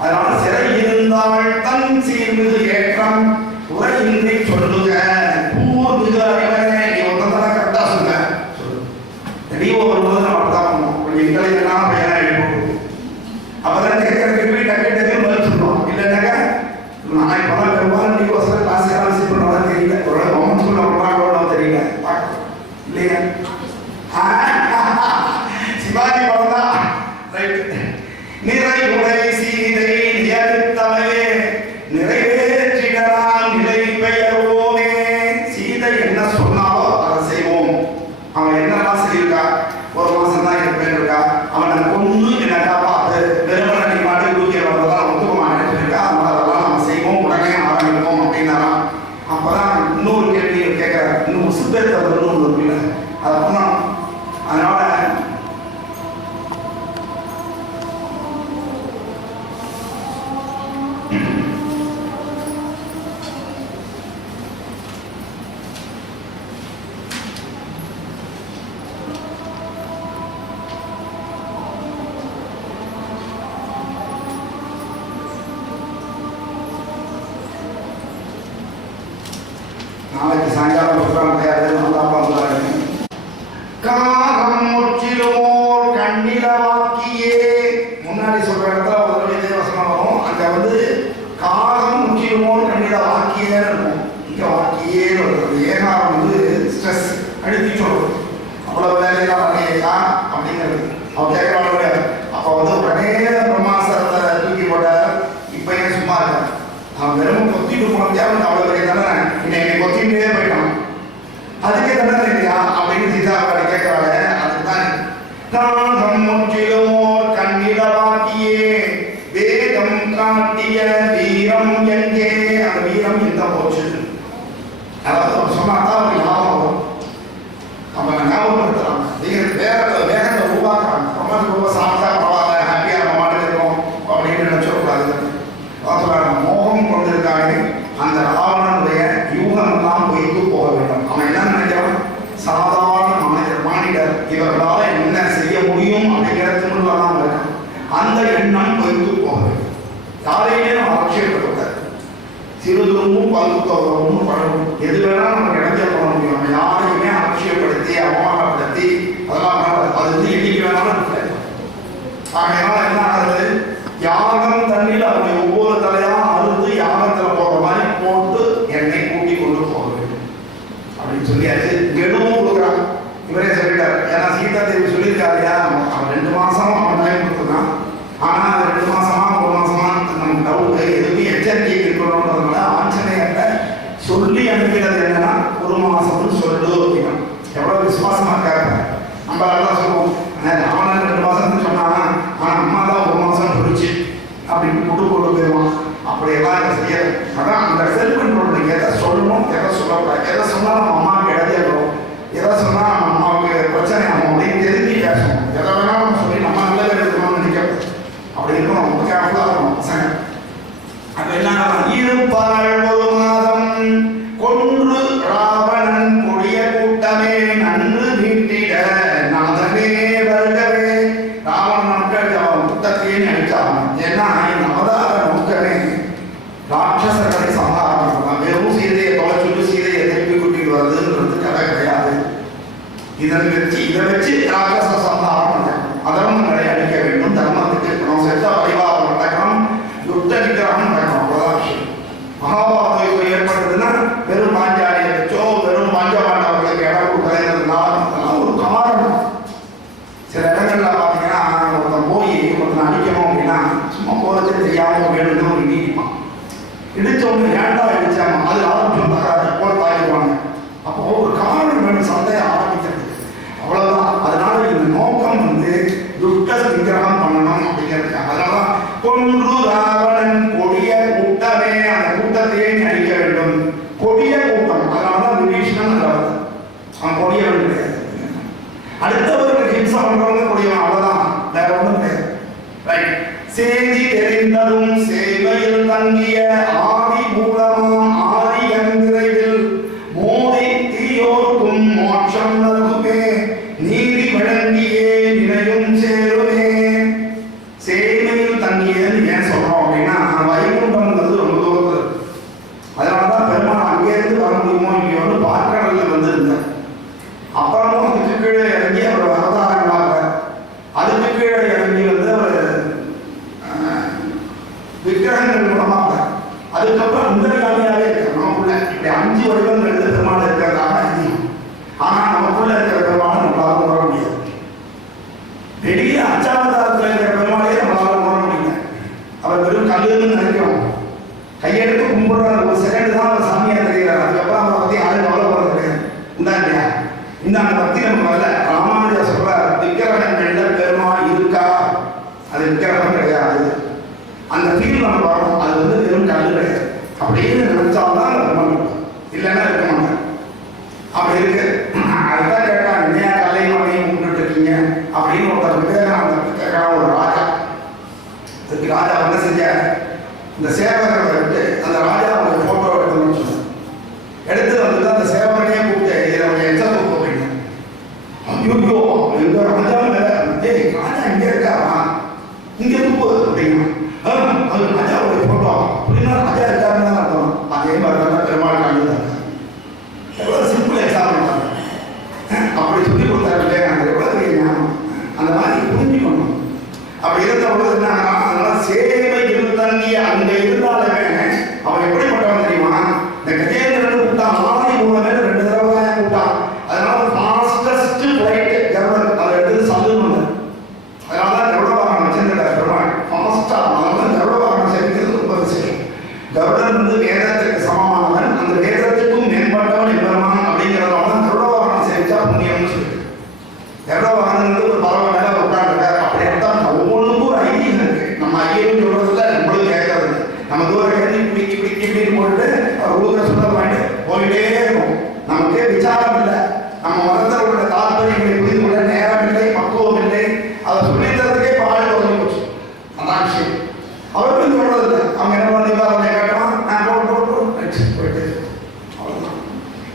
அதனால சிறை இருந்தால் தன் சீர்மிகு ஏற்றம் உரையின்றி சொல்லுக பூர்மிகு அறிவனே. நீ ஒருத்தன் கரெக்டா சொல்லுங்க. தெளிவா வரும்போது நம்ம அப்படிதான் பண்ணுவோம். கொஞ்சம் இன்டெலிஜென்டான பையனா எழுப்போம். அப்பதான் கேட்கற கேள்வி டக்கு டக்குன்னு பதில் சொல்லுவோம். இல்லைன்னாக்கா நான் இப்பதான் பெரும்பாலும் நீ வசதி கிளாஸ் எல்லாம் விசிட் பண்ணுறதா தெரியல. ஒரு கவர்மெண்ட் ஸ்கூல்ல பண்ணுறாங்களோ தெரியல. இல்லையா? சிவாஜி படம் தான். நிறை உடை சீதை நியமித்தமையே நிறைவேற்றிடலாம் நிலை பெயர்வோமே. சீதை என்ன சொன்னாலோ அதை செய்வோம். அவன் என்னெல்லாம் செய்யிருக்கா, 1 மாசம் தான் இருப்பேன் இருக்கா, அவனை கொண்டு என்னை காப்பாத்து, வெறுமனை நீ மாட்டு தூக்கி வரதான் ஒத்துக்கமானு இருக்கா, அதெல்லாம் நம்ம செய்வோம், உடனே ஆரம்பிப்போம் அப்படின்னாராம். அப்பதான் இன்னொரு கேள்வி கேட்கிறார். இன்னும் உசுப்பேர் தவறுன்னு ஒன்று இருக்குல்ல, அதை பண்ணணும். அதனால நாளைக்கு சாயங்காலம் புத்தகம் கிடையாது. காகம் முற்றிலுமோர் கண்ணில வாக்கியே. முன்னாடி சொல்ற இடத்துல ஒரு இதே வசனம் வரும். அங்க காகம் முற்றிலுமோர் கண்ணில வாக்கியே இருக்கும். இங்க வாக்கியே ஏகாரம் ஸ்ட்ரெஸ் அழுத்தி சொல்றது. அவ்வளவு வேலையெல்லாம் பண்ணியா அப்படிங்கிறது அவன் கேட்கறாங்க. அப்ப உடனே பிரம்மாசரத்தை தூக்கி போட்ட. இப்ப ஏன் சும்மா இருக்க? அவன் வெறும் கொத்திட்டு போனதே அவனுக்கு அவ்வளவு பெரிய தண்டனை. இன்னைக்கு கொத்திட்டே போயிட்டான். அதுக்கே தண்டனை இல்லையா அப்படின்னு சீதாவை கேட்கிறாங்க. அதுதான் காகம் முற்றிலுமோர் கண்ணில வாக்கியே வேதம் காட்டிய வீரம் எங்கே. அந்த வீரம் எந்த போச்சு? அதாவது அவர் சொன்னாதான் அவருக்கு ஞாபகம் வரும். அவங்க ஞாபகப்படுத்துறாங்க. வேகத்தை உருவாக்குறாங்க. ரொம்ப சாப்பிட்டா பரவாயில்ல, ஹாப்பியா நம்ம மாட்டு இருக்கோம் அப்படின்னு நினைச்சிடக்கூடாது. மோகம் கொண்டிருக்காங்க. அந்த ராவணனுடைய யூகம் எல்லாம் பொய்த்து போக வேண்டும். அவன் என்ன நினைக்கிறான்? சாதாரண மானிடர், இவர்களால் என்ன செய்ய முடியும் அப்படிங்கிற திமிர்லாம் இருக்கான். அந்த எண்ணம் பொய்த்து போக வேண்டும். யாரையுமே நம்ம ஆட்சேபப்பட்டார். சிறு துரும்பும் பல்குத்தொகையும் பழகும். எது வேணாலும் நமக்கு இடைஞ்சல் பண்ண முடியும். நம்ம யாரையுமே ஆட்சியப்படுத்தி அவமானப்படுத்தி அதெல்லாம் அது என்னைக்கு வேணாலும் இருக்கு. ஆகையினால என்ன ஆகுது? யாகம் தண்ணியில் அவருடைய ஒவ்வொரு தலையா அறுத்து யாகத்தில் போடுற மாதிரி போட்டு எண்ணெய் கூட்டி கொண்டு போக வேண்டும் அப்படின்னு சொல்லியாச்சு. கெடுவும் கொடுக்குறான். இவரே சொல்லிட்டார். ஏன்னா சீதா தேவி சொல்லியிருக்காருயா, அவன் 2 மாசம் அவன் டைம் கொடுத்துருக்கான். ஆனா அது 2 மாசமா 1 மாசமா நமக்கு டவுட். எதுக்கும் எச்சரிக்கை இருக்கணும்ன்றதுனால ஆஞ்சநேயர்கிட்ட சொல்லி அனுப்பினது என்னன்னா 1 மாசம்னு சொல்லு அப்படின்னா. எவ்வளவு விசுவாசமா இருக்காரு. நம்ம எல்லாம் சொல்லுவோம், அவனை 2 மாசம் இதை வச்சு ராட்சச சம்ஹாரம் பண்ணணும். அதர்மங்களை அழிக்க வேண்டும், தர்மத்துக்கு இருக்கணும், செத்த பரிவாரம் நடக்கணும், யுத்த நிகிரகம் நடக்கணும். அவ்வளோதான் விஷயம். மகாபாரத யுத்தம் ஏற்பட்டதுன்னா வெறும் பாஞ்சாலியை வச்சோ வெறும் பஞ்சபாண்டவர்களுக்கு இடம் கொடுக்கறதுனால ஒரு காரணம். சில இடங்கள்ல பார்த்தீங்கன்னா ஒருத்தன் போய் ஒருத்தனை அடிக்கணும் அப்படின்னா சும்மா போறது தெரியாம வேணும்னு ஒரு நீடிப்பான். இடிச்சவங்க ஏண்டா இடிச்சாமா அது ஆரம்பிச்சோம் தகராறு போல தாக்கிடுவாங்க. அப்போ ஒரு காரணம் வேணும் சண்டையை ஆரம்பிக்கிறது. அவ்வளவுதான். அதனால இந்த நோக்கம் வந்து துஷ்ட நிகிரகம் பண்ணணும் அப்படிங்கிறது. அதனாலதான் கொன்று ராவணன் கொடிய கூட்டமே, அந்த கூட்டத்தையே அழிக்க வேண்டும். கொடிய கூட்டம். அதனாலதான் விபீஷணன் அவன் கொடியவன் கிடையாது. அடுத்தவருக்கு ஹிம்சை பண்றவங்க கொடியவன். அவ்வளவுதான், வேற ஒண்ணும் கிடையாது. ரைட். சேதி தெரிந்ததும் சேவையில் தங்கிய ஆதி மூலமாம் ஆதி என்கிறைவில் மோதி தீயோர்க்கும் மோட்சம் நல்குமே நீதி வழங்கியே நினையும் சேருமே. சேவையில் தங்கியன்னு ஏன் சொல்றோம் அப்படின்னா வைகுண்டம்ங்கிறது ரொம்ப தூரத்தில். அதனாலதான் பெருமாள் அங்கேருந்து வர முடியுமோ இங்கே வந்து பார்க்கடல்ல வந்திருந்தார். அப்புறமும் அதுக்கு கீழே இறங்கி அவர் அவதாரங்களாக அதுக்கு கீழே இறங்கி வந்து அவர் விக்கிரகங்கள் மூலமாக அதுக்கப்புறம் முந்தரியாமையாவே இருக்கார். நமக்குள்ள இப்படி 5 வருடங்கள் பெருமாள் இருக்கிறதாக ஐதீகம். ஆனா நமக்குள்ள இருக்கிற பெருமாள் நம்மளால உணர முடியாது. வெளியே அச்சாவதாரத்தில் இருக்கிற பெருமாளையே நம்மளால உணர முடியல. அவர் வெறும் கல்லுன்னு நினைக்கிறோம். கையெடுத்து கும்பிடுற ஒரு செகண்ட் தான் அவர் சாமியா தெரிகிறார். அதுக்கப்புறம் அவரை பத்தி யாரும் கவலைப்படுறது கிடையாது. உண்டா இல்லையா? இந்த அந்த பக்தி நம்ம வரல. ராமானுஜா சொல்றார், விக்கிரகங்கள்ல பெருமாள் இருக்கா? அது விக்கிரகம் கிடையாது. அந்த ஃபீல் நம்ம வரும். அது வந்து வெறும் கல்லு கிடையாது. அப்படின்னு நினைச்சால்தான் பெருமாள் இல்லைன்னா இருக்க மாட்டாங்க. அப்படி இருக்கு. அதுதான் கேட்டாங்க, என்னையா கல்லையும் மலையும் கும்பிட்டு இருக்கீங்க அப்படின்னு ஒருத்தர் விவேகானந்தர் கேட்கலாம். ஒரு ராஜா, அதுக்கு ராஜா என்ன செஞ்சார், இந்த சேவகரை விட்டு அந்த ராஜாவுடைய போட்டோ எடுக்கணும்னு சொன்னார். எடுத்து வந்துட்டு அந்த சேவகனையே கூப்பிட்டு இதை எச்சத்தை போடுறீங்க. ஐயோ எங்க ராஜாவும் வேற, ராஜா இங்கே இருக்காரா, இங்கே துப்பு அப்படின்னா அது ராஜாவுடைய போட்டோ அப்படின்னா ராஜா இருக்காருன்னு தான் அர்த்தம். அதே மாதிரி தான் பெருமாள் காண்பித்தாங்க. எவ்வளோ சிம்பிள் எக்ஸாம்பிள் தான். அப்படி சொல்லி கொடுத்தாரு விவேகானந்தர். எவ்வளோ பெரிய ஞானம். அந்த மாதிரி புரிஞ்சுக்கணும். அப்படி இருந்த பொழுது என்ன, அதனால சேவையில் தங்கிய அங்கே இருந்தாலுமே அவன் எப்படிப்பட்டவன் தெரியுமா? இந்த கஜேந்திரன் கூட்டான் ஆதி மூலமே 2 தடவை தான் கூட்டான். அதனால ஃபாஸ்டஸ்ட் ஃபிளைட் கருடன் அதை எடுத்து சல்லுன்னு. அதனால தான் கருட வாகனம் வச்சிருந்தார் பெருமாள் ஃபாஸ்டா. அதனால கருட வாகனம் சேர்க்கிறது ரொம்ப விஷயம். கருடன் வந்து வேதத்துக்கு சமமானவன், அந்த வேதத்துக்கும் மேம்பட்டவன் எம்பெருமான் அப்படிங்கிறதால தான் கருட வாகனம் சேர்த்தா புண்ணியம்னு சொல்லிட்டு. கருட வாகனங்கிறது ஒரு பறவை மேல உட்காந்துருக்காரு. அப்படி எடுத்தான் ஒவ்வொன்றுக்கும் ஒரு ஐடியா இருக்கு. நம்ம ஐயரும் சொல்றதுல நம்மளும் கேட்கறது. நம்ம தூரம் கேட்டு பிடிக்கி பிடிக்கி பிடிக்கி போட்டு அவர் ஊரை சொல்ல வாங்கிட்டு போயிட்டே இருக்கும். நமக்கே விசாரம் இல்லை. நம்ம மதத்தில் உள்ள தாற்பயங்களை புரிந்து கொள்ள நேரம் இல்லை, பக்குவம் இல்லை. அதை சொல்லித்தரதுக்கே பாடு உதவி போச்சு. அதான் விஷயம். அவருக்கும் சொல்றது இல்லை. அவங்க என்ன பண்ணி கேட்கலாம், நான் போயிட்டு அவ்வளோதான்.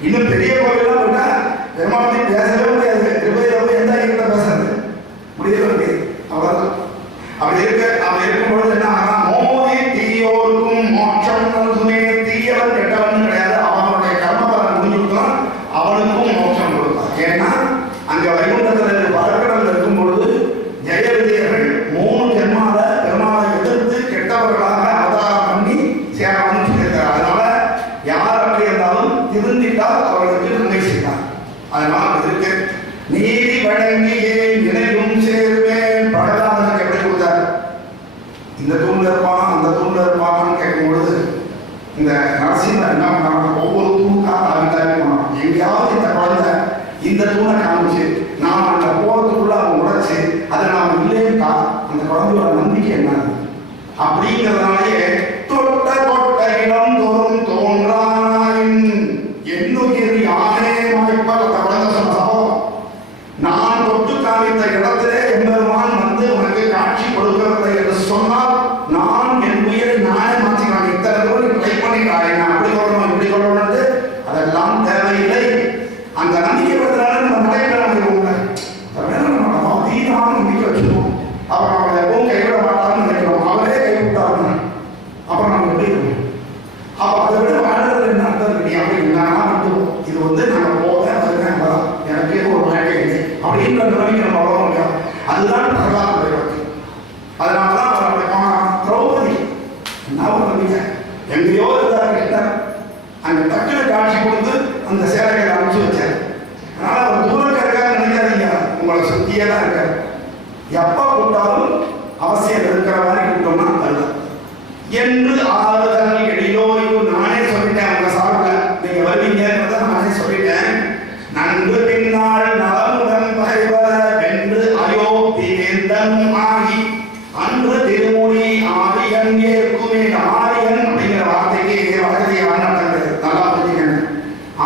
இன்னும் பெரிய கோவிலாம் போயிட்டா பெருமாளை பேசவே முடியாது. திருப்பதியில் எந்த ஐயத்தை பேசுறது முடியவே முடியாது. அவ்வளோதான். அப்படி இருக்கும்பொழுது என்ன ஆனா மோதி தீயோருக்கும் மோட்சம் நல்குமே. தீயவன் கெட்டவன் கிடையாது. அவனுடைய கர்மபலன் முடிஞ்சுட்டான், அவனுக்கும் மோட்சம் கொடுத்தான். ஏன்னா அங்க வைகுண்டத்தில் பரக்கடல் இருக்கும் பொழுது ஜெயவிஜயர்கள் 3 ஜென்மால பெருமாளை எதிர்த்து கெட்டவர்களாக அவதாரம் பண்ணி சேரணும்னு சொல்லியிருக்காரு. அதனால யார் அப்படி இருந்தாலும் திருந்திட்டால் அவர்களுக்கு நன்மை செய்தார். அதனால இருக்கு நீதி வழங்கியே நினைவும் சேருவேன். பிரகலாதனுக்கு எப்படி கொடுத்தார்? இந்த தூண்ல இருப்பான் அந்த தூண்ல இருப்பான்னு கேட்கும் பொழுது இந்த நரசிம்மர் என்ன பண்ணாங்க, ஒவ்வொரு தூணுக்காக அவிதாரி போனான். எங்கேயாவது இந்த குழந்தை இந்த தூணை காமிச்சு நாம் அந்த போறதுக்குள்ள அவன் உடைச்சு அதை நாம் இல்லைன்னா அந்த குழந்தையோட நம்பிக்கை என்ன அப்படிங்கிறதுனாலேயே தொட்ட தொட்ட இடம் தோறும் தோன்றாயின் என்னுயிர் யானே வாய்ப்பால் அந்த குழந்தை சொன்னதோ நான் தொட்டு காமித்த இடத்திலே எம்பெருமான் வந்து உனக்கு காட்சி கொடுக்கவில்லை என்று சொன்னால் நான் என் உயிரை நானே மாற்றினான். இத்தனை தூரம் ட்ரை பண்ணிட்டாய், நான் அப்படி கொள்ளணும் இப்படி கொள்ளணும்னு அதெல்லாம் தேவையில்லை. அந்த நம்பிக்கை பத்தினால நம்ம நடைபெறவில்லை. நம்ம அதீதமான நம்பிக்கை வச்சுக்கணும். அப்புறம் அவளை எப்பவும் கைவிட மாட்டான்னு நினைக்கிறோம். அவரே கைவிட்டாருன்னு அப்புறம் நம்ம எப்படி இருக்கணும்? அப்போ அதை விட வாழ்றது என்ன அர்த்தம் இருக்கு? அப்படி நான் மட்டும் இது வந்து நாங்கள் போக வருவேன். எனக்கு ஒரு வாழ்க்கை இருந்தாலும் அவசியம் இருக்கிற மாதிரி கூப்பிட்டோம்னா தருது என்று ஆறுதல் எழிலோ. இப்போ நானே சொல்லிட்டேன் அவங்க சாப்பிட நீங்க வருவீங்கிறத நானே சொல்லிட்டேன். நன்று பின்னால் நலமுடன் பகைவர வென்று அயோத்தி வேந்தன் ஆகி அன்று திருமொழி ஆரியன் ஏற்குமே. ஆரியன் அப்படிங்கிற வார்த்தைக்கு வசதியான அர்த்தம் நல்லா புரிஞ்சுக்கணும்.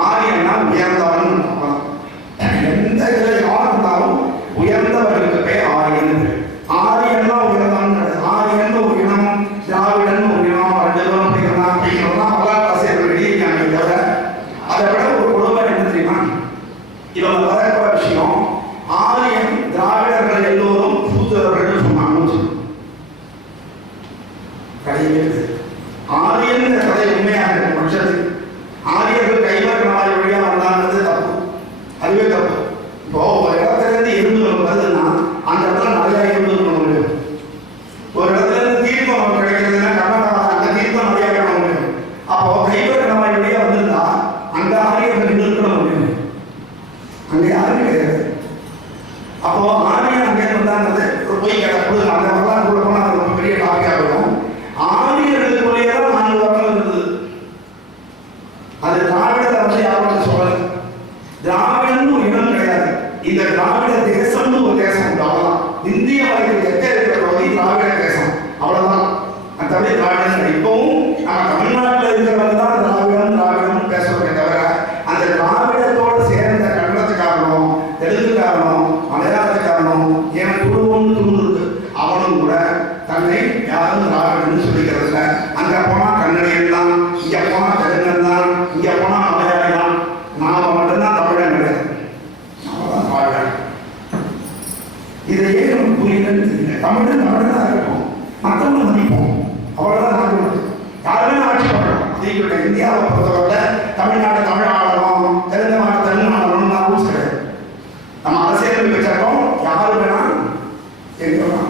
ஆரியன்னா உயர்ந்தவன். எந்த இதுல யார் இருந்தாலும் உயர்ந்தவர்களுக்கு பேர் ஆரியன். ஆரியன்னா உயர்ந்தவன். ஆரியன் ஒரு இனம், திராவிடன் ஒரு இனம், வள்ளுவன் அப்படிங்கிறதெல்லாம் வரலாற்றாசிரியர்கள் எழுதியிருக்காங்க. தவிர அதை விட ஒரு கொடுமை என்ன தெரியுமா, இவங்க வரப்போற விஷயம் ஆரியன் திராவிடர்கள் எல்லோரும் சூத்திரர்கள் சொன்னாங்க. ஆரியன் கதை உண்மையாக இருக்கும் பட்சத்தில் ஆரியர்கள் கைவர்கள் நாளை வழியா வந்தாங்கிறது தப்பு, அதுவே தப்பு. இப்போ ஒரு இடத்துல இருந்து எறும்புகள் வருதுன்னா அந்த இடத்துல நிறைய எறும்புகள் பண்ண முடியும். ஒரு இடத்துல இருந்து தீர்ப்பம் நமக்கு கிடைக்கிறதுனா கர்நாடகா அந்த தீர்ப்பம் நிறைய பண்ண முடியும். அப்போ கைவர்கள் நாளை வழியா வந்திருந்தா அங்க ஆரியர்கள் நிறுத்த முடியும், அங்க யாருமே கிடையாது. அப்போ ஆரியன் அங்கே வந்தாங்கிறது ஒரு பொய் கடை கொடுங்க. அந்த வரலாறு கூட போனால் அது ரொம்ப பெரிய டாபிக்காக இருக்கும். ஆரியர்களுக்குள்ளேயேதான் 4 வருடம் இருந்தது. அது திராவிட வந்து யாரும் சொல்லல. திராவிடன்னு ஒரு இடம் கிடையாது. இந்த திராவிட தேசம்னு ஒரு தேசம் உண்டு, அவ்வளவுதான். இந்திய வரைக்கும் தெற்க இருக்கிற பகுதி திராவிட தேசம், அவ்வளவுதான். மற்றபடி திராவிடம் இப்பவும் நம்ம தமிழ்நாட்டில் இருக்கிறவங்க தான் திராவிடம் பேசுறோமே தவிர அந்த திராவிடத்தோடு சேர்ந்த கன்னடத்துக்காரனும் தெலுங்குக்காரனும் மலையாளத்துக்காரனும் என் குடும்பம்னு தூண்டுருக்கு அவனும் கூட தன்னை யாரும் திராவிடன்னு சொல்லிக்கிறதில்ல. அங்க போனா கன்னடியன் தான், இங்க போனா தெலுங்கன் தான், இங்க போனா மலையாளி தான். நாம மட்டும்தான் தமிழன் கிடையாது, நம்மதான் திராவிடன். இதை ஏன் நமக்கு புரியலன்னு தெரியல. தமிழன் தமிழனா இருக்கும், மற்றவங்க மதிப்போம், அவ்வளவுதான். நாடு யாருமே ஆட்சி பண்றோம். இந்தியாவை பொறுத்தவரை தமிழ்நாடு தமிழ் ஆளணும், தெலுங்கு நாடு தெலுங்கு ஆளணும் தான் ரூல்ஸ் கிடையாது. நம்ம அரசியல் வச்சிருக்கோம், யாரு வேணா எங்க வேணா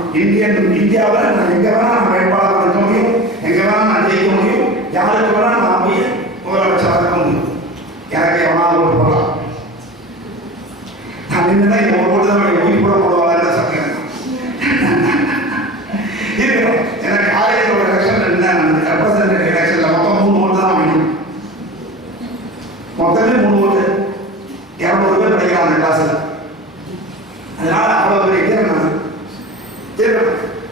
இந்தியாவில் நான் எங்க வேணா நான் வேட்பாளராக இருக்க முடியும், எங்க வேணா நான் ஜெயிக்க முடியும், யாருக்கு வேணா நான் போய் முதலமைச்சராக இருக்க முடியும். எனக்கு எவனாலும் ஓட்டு போடலாம். நான் நின்றுதான் இந்த ஒரு ஓட்டு தான் உயிர் கூட போடுவாங்க சொல்றேன். இருக்கணும். எனக்கு காலேஜ் ஒரு எலெக்ஷன் ரெப்ரசன்டேட்டிவ் எலெக்ஷன்ல மொத்தம் 3 ஓட்டு தான் வாங்கணும். மொத்தமே 3 ஓட்டு, 200 பேர் படிக்கிறான் அந்த கிளாஸ்ல. அதனால அவ்வளவு பெரிய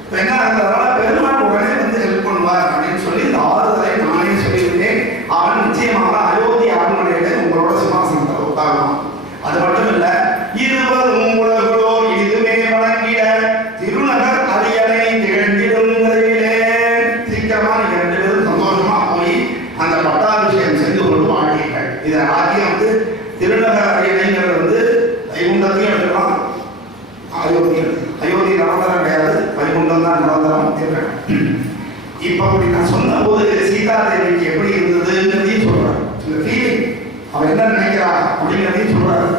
என்ன அதனால பெருமாள் உடனே வந்து ஹெல்ப் பண்ணுவார் அப்படின்னு சொல்லி இந்த ஆறுதலை நானே சொல்லியிருக்கேன். அவன் நிச்சயமாக அயோத்தி அரண்மனையில உங்களோட சிம்மாசனத்தை உட்காரலாம். அது மட்டும் இல்ல, 20 உலகளோர் இதுமே வழங்கிட திருநகர் அரியணை திகழ்ந்திடும் விரைவிலே. சீக்கிரமா நீங்க 2 பேரும் சந்தோஷமா போய் அந்த பட்டாபிஷேகம் செஞ்சு கொண்டு வாழ்வீர்கள். இதை ஆகிய வந்து திருநகர் அரியணைங்கிறது வந்து வைகுண்டத்தையும் எடுக்கலாம், அயோத்தி நிரந்தரம் கிடையாது, வைகுண்டம் தான் நிரந்தரம் இருக்கணும். இப்ப அப்படி நான் சொன்ன போது சீதாதேவிக்கு எப்படி இருந்ததுங்கிறதையும் சொல்றாரு. இந்த ஃபீலிங் அவன் என்ன நினைக்கிறா அப்படிங்கிறதையும் சொல்றாரு.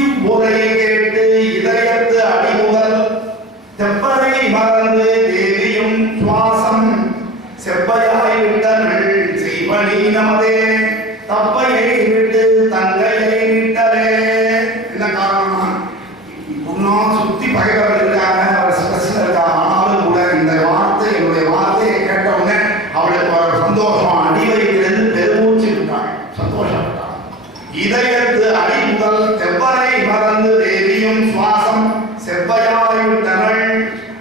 இவ்வுரையை கேட்டு இதயத்து அடிமுதல் தெப்பரை மறந்து தேவியும் சுவாசம் செவ்வையாய் விட்டனள் செய்வனி நமதே தப்பையை விட்டு தங்கையை விட்டலே. என்ன காரணமா, இன்னும் சுத்தி பகைவர்கள் இருக்காங்க, அவர் ஸ்ட்ரெஸ்ல இருக்காங்க. ஆனாலும் கூட இந்த வார்த்தை என்னுடைய வார்த்தையை கேட்ட உடனே அவளுக்கு ஒரு சந்தோஷம், அடிவயிற்றிலிருந்து பெருமூச்சு விட்டாங்க, சந்தோஷப்பட்டாங்க. இதயத்து அடிமுதல் தெவ்வரை மறந்து தேவியும் சுவாசம் செவ்வையாய் விட்டனள்.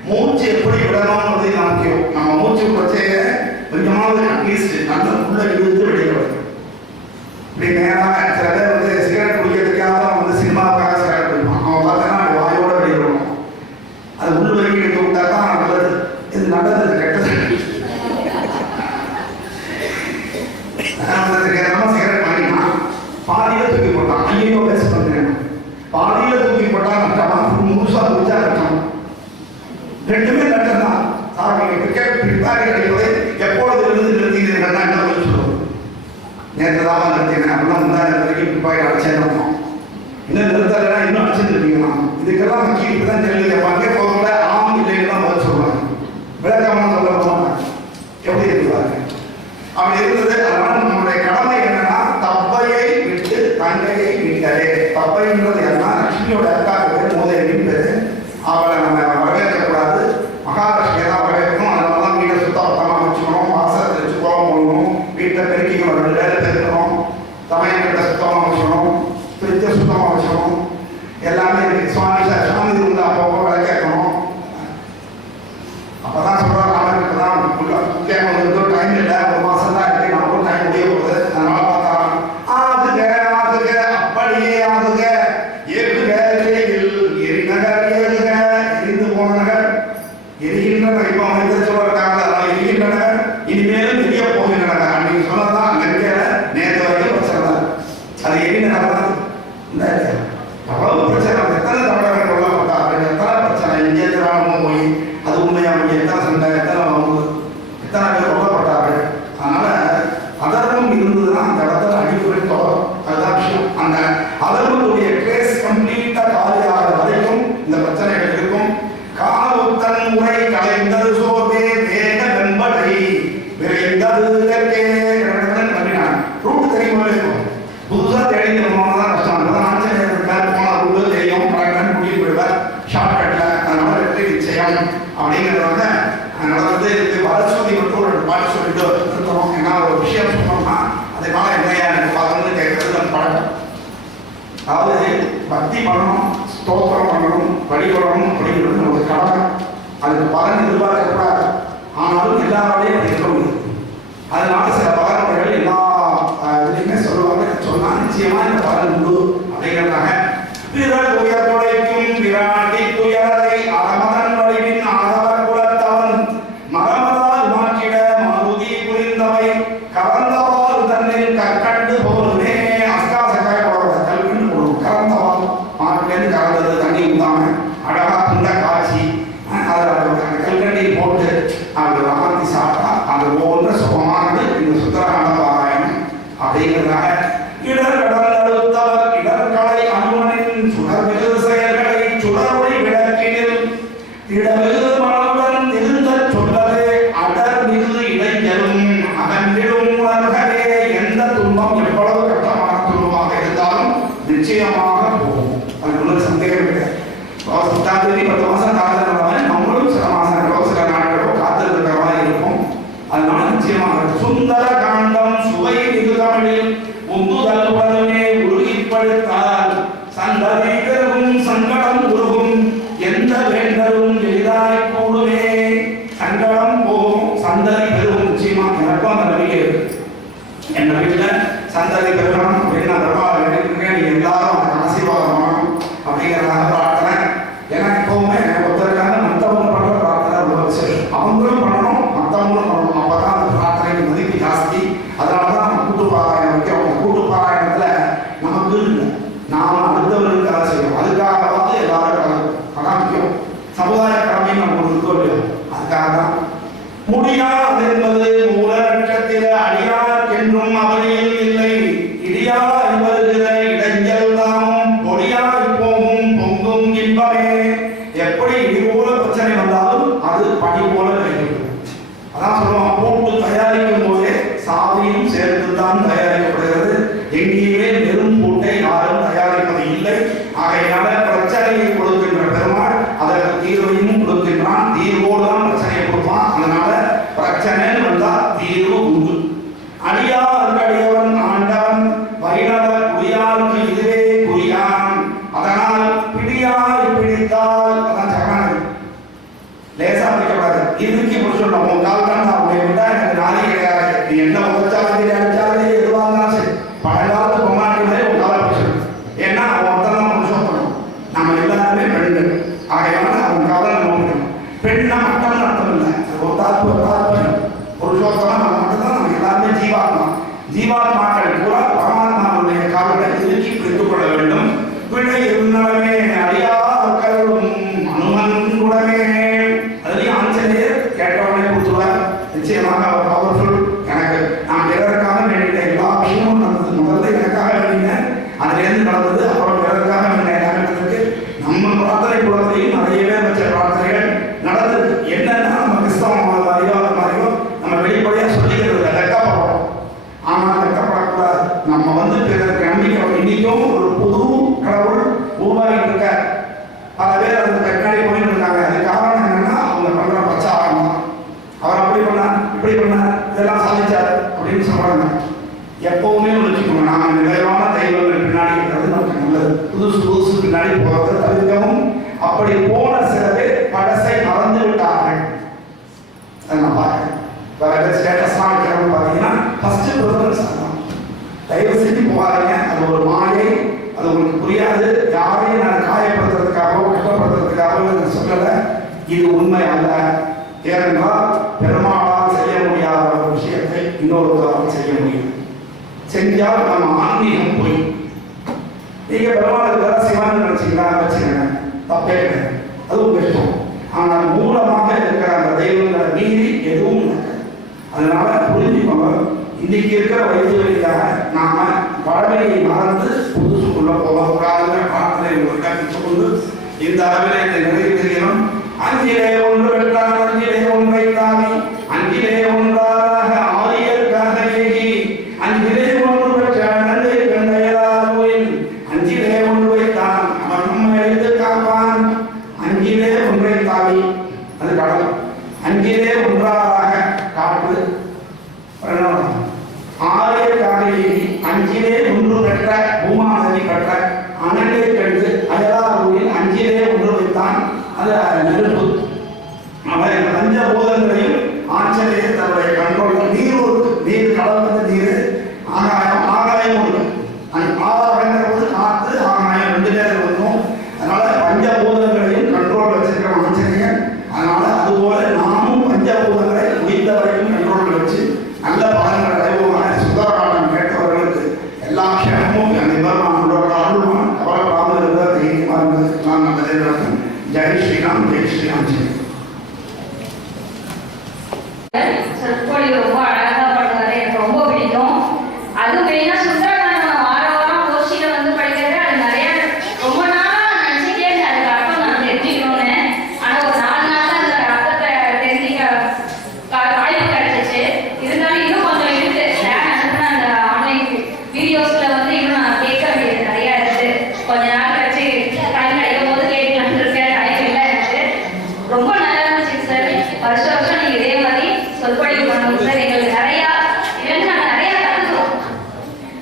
மூச்சு எப்படி விடணும்ன்றது நமக்கு நம்ம மூச்சு பிரச்சனை கொஞ்சமாவது அட்லீஸ்ட் நல்ல உள்ள இழுத்து வெளியிடுவது. இப்படி நேராக சில பேர் வந்து சிகரெட் குடிக்க தெரியாத வந்து சினிமாவுக்காக சிகரெட் குடிப்பான். அவன் பார்த்தோன்னா வாயோட வெளியிடுவான். அது உள்ள வரைக்கும் எடுத்து விட்டா தான் நல்லது. இது நல்லது, கெட்டது. நம்ம சிகரெட் வாங்கினா பாதியில தூக்கி போட்டான், ஐயோ பேச பண்றேன். பாதியில தூக்கி போட்டா நட்டமா, முழுசா குடிச்சா நட்டம். ரெண்டுமே நட்டம் தான். சார் நீங்க கிரிக்கெட் பிடிப்பாரி கிடைப்பது எப்பொழுது இருந்து நிறுத்தினீங்கன்னா என்ன சொல்லி சொல்லுவோம். நேற்று தான் நிறுத்தினேன் அப்படின்னா முன்னாடி வரைக்கும் பிடிப்பாரி அடிச்சேன். இன்னும் நிறுத்தலைன்னா இன்னும் அடிச்சுருக்கீங்களா? இதுக்கெல்லாம் மக்கள் இப்படிதான் கேள்வி கேட்பாங்க. போகல ஆம் இல்லைன்னு தான் பதில் சொல்லுவாங்க, விளக்கமாக சொல்ல போனாங்க. எப்படி இருக்குவாங்க அப்படி இருந்தது. அதனால நம்மளுடைய கடமை என்னன்னா தப்பையை விட்டு தங்கையை மீட்டலே. தப்பைன்றது என்ன, லட்சுமியோட அக்காவுக்கு பேர் மோதையின் பேரு. அவளை நம்ம வரவேற்கக்கூடாது, அப்பதான் சொல்றாரு ராமருக்கு தான் முக்கியமாக வந்து டைம் இல்லை, ஒரு மாசம் தான் இருக்கு, நமக்கும் டைம் முடிய போகுது. அதனால பார்த்தா ஆகுக ஆகுக அப்படியே ஆகுக ஏகுக எரிநகர் ஏகுக எரிந்து போன நகர் எரிகின்ற இப்போ அவங்க சொல்றாங்க எரிகின்ற நகர் இனிமேலும் எரிய போகின்ற நகர் அப்படின்னு சொன்னதான் நெருங்கிற நேற்று வரைக்கும் பிரச்சனை தான். அது எரிந்த நகர் தான். இந்த அவ்வளவு பிரச்சனை எத்தனை தமிழர்கள் கொல்லப்பட்டார்கள், எத்தனை பிரச்சனை இங்கே ராணுவம் போய் அது உண்மையாக எத்தனை சண்டை எத்தனை பேர் கொல்லப்பட்டார்கள். அதனால அதர்மம் இருந்ததுன்னா அந்த இடத்துல அடிப்படை தொடரும். அதுதான் விஷயம். அந்த அதர்மத்துடைய ட்ரேஸ் கம்ப்ளீட்டா காலியாக வரைக்கும் இந்த பிரச்சனைகள் இருக்கும். காலத்தன் முறை கலைந்தது சோதே வேக வெண்படை விரைந்தது பண்ணினான். ரூட் தெரியுமா இருக்கும், புதுசாக தேடி தான் கஷ்டம். ஆஞ்சநேயர் போன ரூட்டு தெரியும், கூட்டிட்டு போயிடுவார் ஷார்ட்கட்ல. அதனால வெற்றி நிச்சயம் அப்படிங்கிறத அதனால வந்து வரஸ்வதி மட்டும் ஒரு பாட்டு சொல்லிட்டு இருக்கிறோம். ஏன்னா ஒரு விஷயம் சொன்னோம்னா அதனால என்னையா எனக்கு பார்க்கணும்னு கேட்கறது நம்ம பழக்கம். அதாவது பக்தி பண்ணணும், ஸ்தோத்திரம் பண்ணணும், வழிபடணும் அப்படிங்கிறது நமக்கு கடமை. அதுக்கு பலன் எதிர்பார்க்கக்கூடாது. ஆனாலும் எல்லாராலையும் அது இருக்க முடியும். அதனால சில பலன்கள் எல்லா இதுலையுமே சொல்லுவாங்க. சொன்னா நிச்சயமா இந்த பலன் உண்டு அப்படிங்கிறதாக பிறர் துயர் துடைக்கும் விராட்டி துயரை அறமதன் வடிவின் ஆதவர் குலத்தவன் மரமதால் மாற்றிட மருதி புரிந்தவை கலந்தவால் தன்னில் கற்கண்டு போலுமே. அஸ்காசக்காய் போடுற கல்கண்டு போடும். கலந்தவால் மாட்டிலேருந்து கலந்தது தண்ணி ஊதாம அழகா துண்ட காய்ச்சி அதில் அந்த கல்கண்டி போட்டு அது அமர்த்தி சாப்பிட்டா அது போன்ற சுகமானது இந்த சுந்தரகாண்ட பாராயணம் அப்படிங்கிறதாக. இடர் கடல் அடுத்தவர் இடர்களை அனுமனின் சுடர்மிகு செயல்களை சுடரொளி விளக்கினில் இடமிகு மனதுடன் இருந்த சொல்லவே அடர் மிகு இளைஞரும் அகன்றிடும் உணர்கவே. எந்த துன்பம் எவ்வளவு கட்டமான துன்பமாக இருந்தாலும் நிச்சயமாக போகும். அதுக்குள்ள சந்தேகம் இல்லை. 10 மாசம் காத்திருக்கிறவங்க நம்மளும் சில மாசங்களோ சில நாட்களோ காத்திருக்கிற மாதிரி இருக்கும். அதனால நிச்சயமாக சுந்தர காண்டம் சுவை மிகு தமிழில் உந்துதல் உடனே உருகிப்படுத்தால் சந்ததி பெருகும் சங்கடம் உருகும் எந்த வேண்டலும் எளிதாய் கூடுமே. சங்கடம் போகும், சந்ததி பெருகும். நிச்சயமா எனக்கும் அந்த நம்பிக்கை இருக்கு. என் வீட்டில் சந்ததி பெருகணும் அப்படின்னு நான் ரொம்ப நினைக்கிறேன். நீங்க எல்லாரும் அந்த ஆசீர்வாதம் பண்ணணும் அப்படிங்கிறதாக பிரார்த்தனை. ஏன்னா இப்பவுமே ஒருத்தருக்காக மற்றவங்க பண்ற பிரார்த்தனை ரொம்ப விசேஷம். அவங்களும் பண்ணணும், மற்றவங்களும் பண்ணணும். அப்பதான் அந்த பிரார்த்தனைக்கு மதிப்பு ஜாஸ்தி. அதனாலதான் நம்ம கூட்டு பாராயணம் வைக்கிறோம். கூட்டு பாராயணத்துல நமக்கு இல்லை, நாம அடுத்தவர்களுக்காக செய்யணும். அதுக்காகவாது எல்லாரும் அதான் முக்கியம். சமுதாய கடமையும் நம்ம ஒன்று இல்லையோ, அதுக்காக தான். முடியாது என்பது மூல நட்சத்திர அடியார் என்றும் அவனியில் இல்லை. இடியா வருகிற இடைஞ்சல் தாமும் பொடியாய் போகும் பொங்கும் இன்பமே. எப்படி இடி போல பிரச்சனை வந்தாலும் அது பனி போல கிடைக்கும். அதான் சொல்லுவோம், கூட்டு தயாரிக்கும் போதே சாதியும் சேர்த்துதான் தயாரிக்கப்படுகிறது. எங்கேயுமே வெறும் கூட்டை யாரும் தயாரிப்பது இல்லை. ஆகையினால பிரச்சனையை கொடுக்கின்ற பெருமாள் அதற்கு தீர்வையும் கொடுக்கின்றான். தீர்வோடு தான் பிரச்சனையை கொடுப்பான். அதனால பிரச்சனை வந்தா தீர்வு உண்டு. அடியாருக்கு அடியவன் ஆண்டவன் வைணவ குடியாருக்கு இதுவே குறியான். அதனால் பிடியாய் பிடித்தால் அதான் சகனாதி லேசா பிடிக்கப்படாது. இதுக்கு முடிச்சுடணும். உன் கால் தான் நான் உடைய விட்டா எனக்கு நாளே கிடையாது. நீ என்ன உதச்சாலே அடிச்சாலே எதுவாக இருந்தாலும் சரி பழங்காலத்து பொம்மாட்டி மாதிரி உன் காலை பிடிச்சிடும். ஏன்னா அவன் ஒருத்தன் புருஷம் பண்ணணும். நம்ம எல்லாருமே பெண்கள். ஆகையான அவன் காலை நோக்கணும். பெண்ணா மட்டும் அர்த்தம் இல்லை. ஒரு தாத்து புருஷோத்தமா நம்ம மட்டும்தான். நம்ம எல்லாருமே ஜீவாத்மா. ஜீவாத்மாக்கள் கூட பரமாத்மாவுடைய காலத்தை இறுக்கி பிடித்துக் கொள்ள வேண்டும். பிழை இருந்தவனே அறியார்களும் அனுமன் கூடவே. அதுலேயும் ஆஞ்சநேயர் கேட்டவனே கொடுத்துருவார். நிச்சயமாக அவர் பவர்ஃபுல். எனக்கு நான் பிறருக்காக வேண்டிய எல்லா விஷயமும் நடந்தது. முதல்ல எனக்காக வேண்டினேன், அதுலேருந்து நடந்தது. அப்புறம் பிறருக்காக வேண்டிய நம்ம பிரார்த்தனை குலத்திலையும் நிறைய பேர் வச்ச பிரார்த்தனைகள் நடந்தது. என்னன்னா நம்ம கிறிஸ்தவ மாதிரியோ அந்த மாதிரியோ நம்ம வெளிப்படையாக சொல்லிக்கிறது வெட்கப்படுறோம். ஆனால் வெட்கப்படக்கூடாது. நம்ம உண்மை அல்ல. ஏனென்றால் பெருமாளால் செய்ய முடியாத ஒரு விஷயத்தை இன்னொருத்தரால் செய்ய முடியும். செஞ்சால் நம்ம ஆன்மீகம் போய் நீங்க பெருமாளுக்கு வேற சிவன் நினைச்சீங்களா வச்சுக்கங்க, தப்பே கிடையாது, அது உங்க இஷ்டம். ஆனால் மூலமாக இருக்கிற அந்த தெய்வங்களை மீறி எதுவும் நடக்காது. அதனால புரிஞ்சுக்கோங்க. இன்னைக்கு இருக்கிற வைத்தியவழியாக நாம பழமையை மறந்து புதுசுக்குள்ள போகக்கூடாதுங்கிற காலத்தில் ஒரு கருத்து கொண்டு இந்த அளவில் இதை நிறைவு செய்யணும். அஞ்சிலே ஒன்று வென்றான் அஞ்சிலே ஒன்றை தாவி அஞ்சிலே ஒன்றாக ஆரியற்காக ஏகி அஞ்சிலே ஒன்று பெற்ற நன்மை கண்டையலாரோயின் அஞ்சிலே ஒன்று வைத்தான் அவன் நம்மை எடுத்து காப்பான். அஞ்சிலே ஒன்றை தாவி அது கடல், அஞ்சிலே ஒன்றாக காற்று, ஆரியற்காக ஏகி அஞ்சிலே ஒன்று பெற்ற பூமாதவி பெற்ற அனலை கண்டு அயலாரோயின் அஞ்சிலே ஒன்று வைத்தான் அது நெருப்பு. அவன் பஞ்சபூதங்களையும் ஆச்சரிய தன்னுடைய கண்ட்ரோல். நீர் கடல் வந்து நீர், ஆகாயம் ஆகாயம் ஒன்று. ஆகாயம் போது காற்று ஆகாயம் ரெண்டு பேரும் இருக்கும். அதனால பஞ்சபூதங்களையும் கண்ட்ரோல் வச்சிருக்கிற ஆச்சரியன். அதனால அதுபோல நாமும் பஞ்சபூதங்களை முடிந்த வரைக்கும் கண்ட்ரோல் வச்சு நல்ல பலன்களை அடைவோமான சுந்தரகாண்டம் கேட்டவர்களுக்கு எல்லா க்ஷேமமும் நிபர்மானோட அருள்வான் கவலைப்படாமல் இருந்த தைரியமாக இருந்ததுக்கெல்லாம் நல்லதே நடக்கும். ஜெய் ஸ்ரீராம், ஜெய் ஸ்ரீராம். சொற்பொழிவு ரொம்ப அழகா பண்ணுவாரு, எனக்கு ரொம்ப பிடிக்கும். அது மெயினா சுந்தரகாண்டம் வார வாரம் கோஷ்டியில வந்து படிக்கிறது, அது நிறைய ரொம்ப நாளா நினைச்சுட்டே இருந்தேன் அதுக்கு அர்த்தம் நான் தெரிஞ்சுக்கணும்னு. ஆனா ஒரு 4 நாள் தான் அந்த அர்த்தத்தை தெரிஞ்சிக்க வாய்ப்பு கிடைச்சிச்சு. இருந்தாலும் இன்னும் கொஞ்சம் இருக்கு. அனுப்பின அந்த ஆன்லைன் வீடியோஸ்ல வந்து இன்னும் நான் கேட்க வேண்டியது நிறைய இருக்கு. கொஞ்ச நாள் கழிச்சு டைம் கிடைக்கும் போது கேட்கலான்னு இருக்கேன். டைம் இல்லை எனக்கு. ரொம்ப நல்லா இருந்துச்சு சார். வருஷம் வருஷம் நீங்க இதே மாதிரி சொற்பொழிவு பண்ணணும் சார். எங்களுக்கு நிறையா இதுலேருந்து நாங்கள் நிறையா கற்றுக்கிறோம்.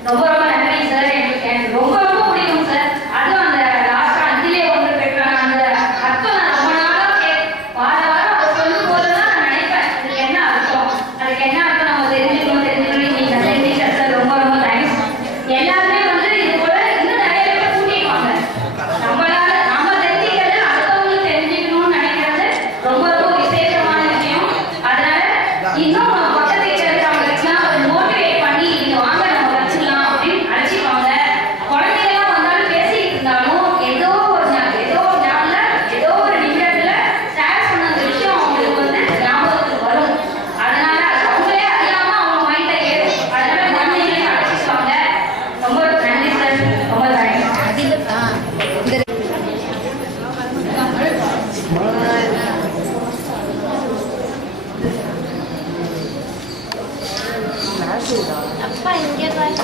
ரொம்ப ரொம்ப நன்றி சார். எனக்கு ரொம்ப ரொம்ப பிடிக்கும் சார். அதுவும் அந்த லாஸ்ட் அஞ்சிலே ஒன்று பெற்றாங்க அந்த அர்த்தம் நான் ரொம்ப நாளாக வார வாரம் அதை சொல்லும் போது தான் நான் நினைப்பேன் அதுக்கு என்ன அர்த்தம், அதுக்கு என்ன அர்த்தம் நம்ம தெரிஞ்சுக்கணும் நீங்கள் தெரிஞ்சுக்க சார். ரொம்ப ரொம்ப தேங்க்ஸ். எல்லாருமே வந்து இது போல இன்னும் நிறைய பேர் கூட்டிக்குவாங்க. நம்மளால நம்ம தெரிஞ்சுக்கிறது அடுத்தவங்களுக்கு தெரிஞ்சுக்கணும்னு நினைக்கிறது ரொம்ப ரொம்ப விசேஷமான விஷயம். அதனால இன்னும் பக்கத்து இருக்கிறவங்களுக்குலாம் ஒரு மோட்டிவேட் பண்ணி நீங்க வாங்க நம்ம கற்றுக்கலாம் அப்படின்னு அழைச்சிப்பாங்க. குழந்தைகள்லாம் வந்தாலும் பேசிட்டு இருந்தாலும் ஏதோ ஒரு நாள்ல ஏதோ ஒரு நிமிடத்துல ஷேர் பண்ண அந்த விஷயம் அவங்களுக்கு வந்து ஞாபகத்துக்கு வரும். அதனால அவங்களே அறியாம அவங்க மைண்ட்ல ஏறும். அதனால குழந்தைகளையும் அழைச்சிப்பாங்க. ரொம்ப நன்றி சார். ரொம்ப தேங்க்ஸ். அப்பா இங்கே பாரு.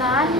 நான்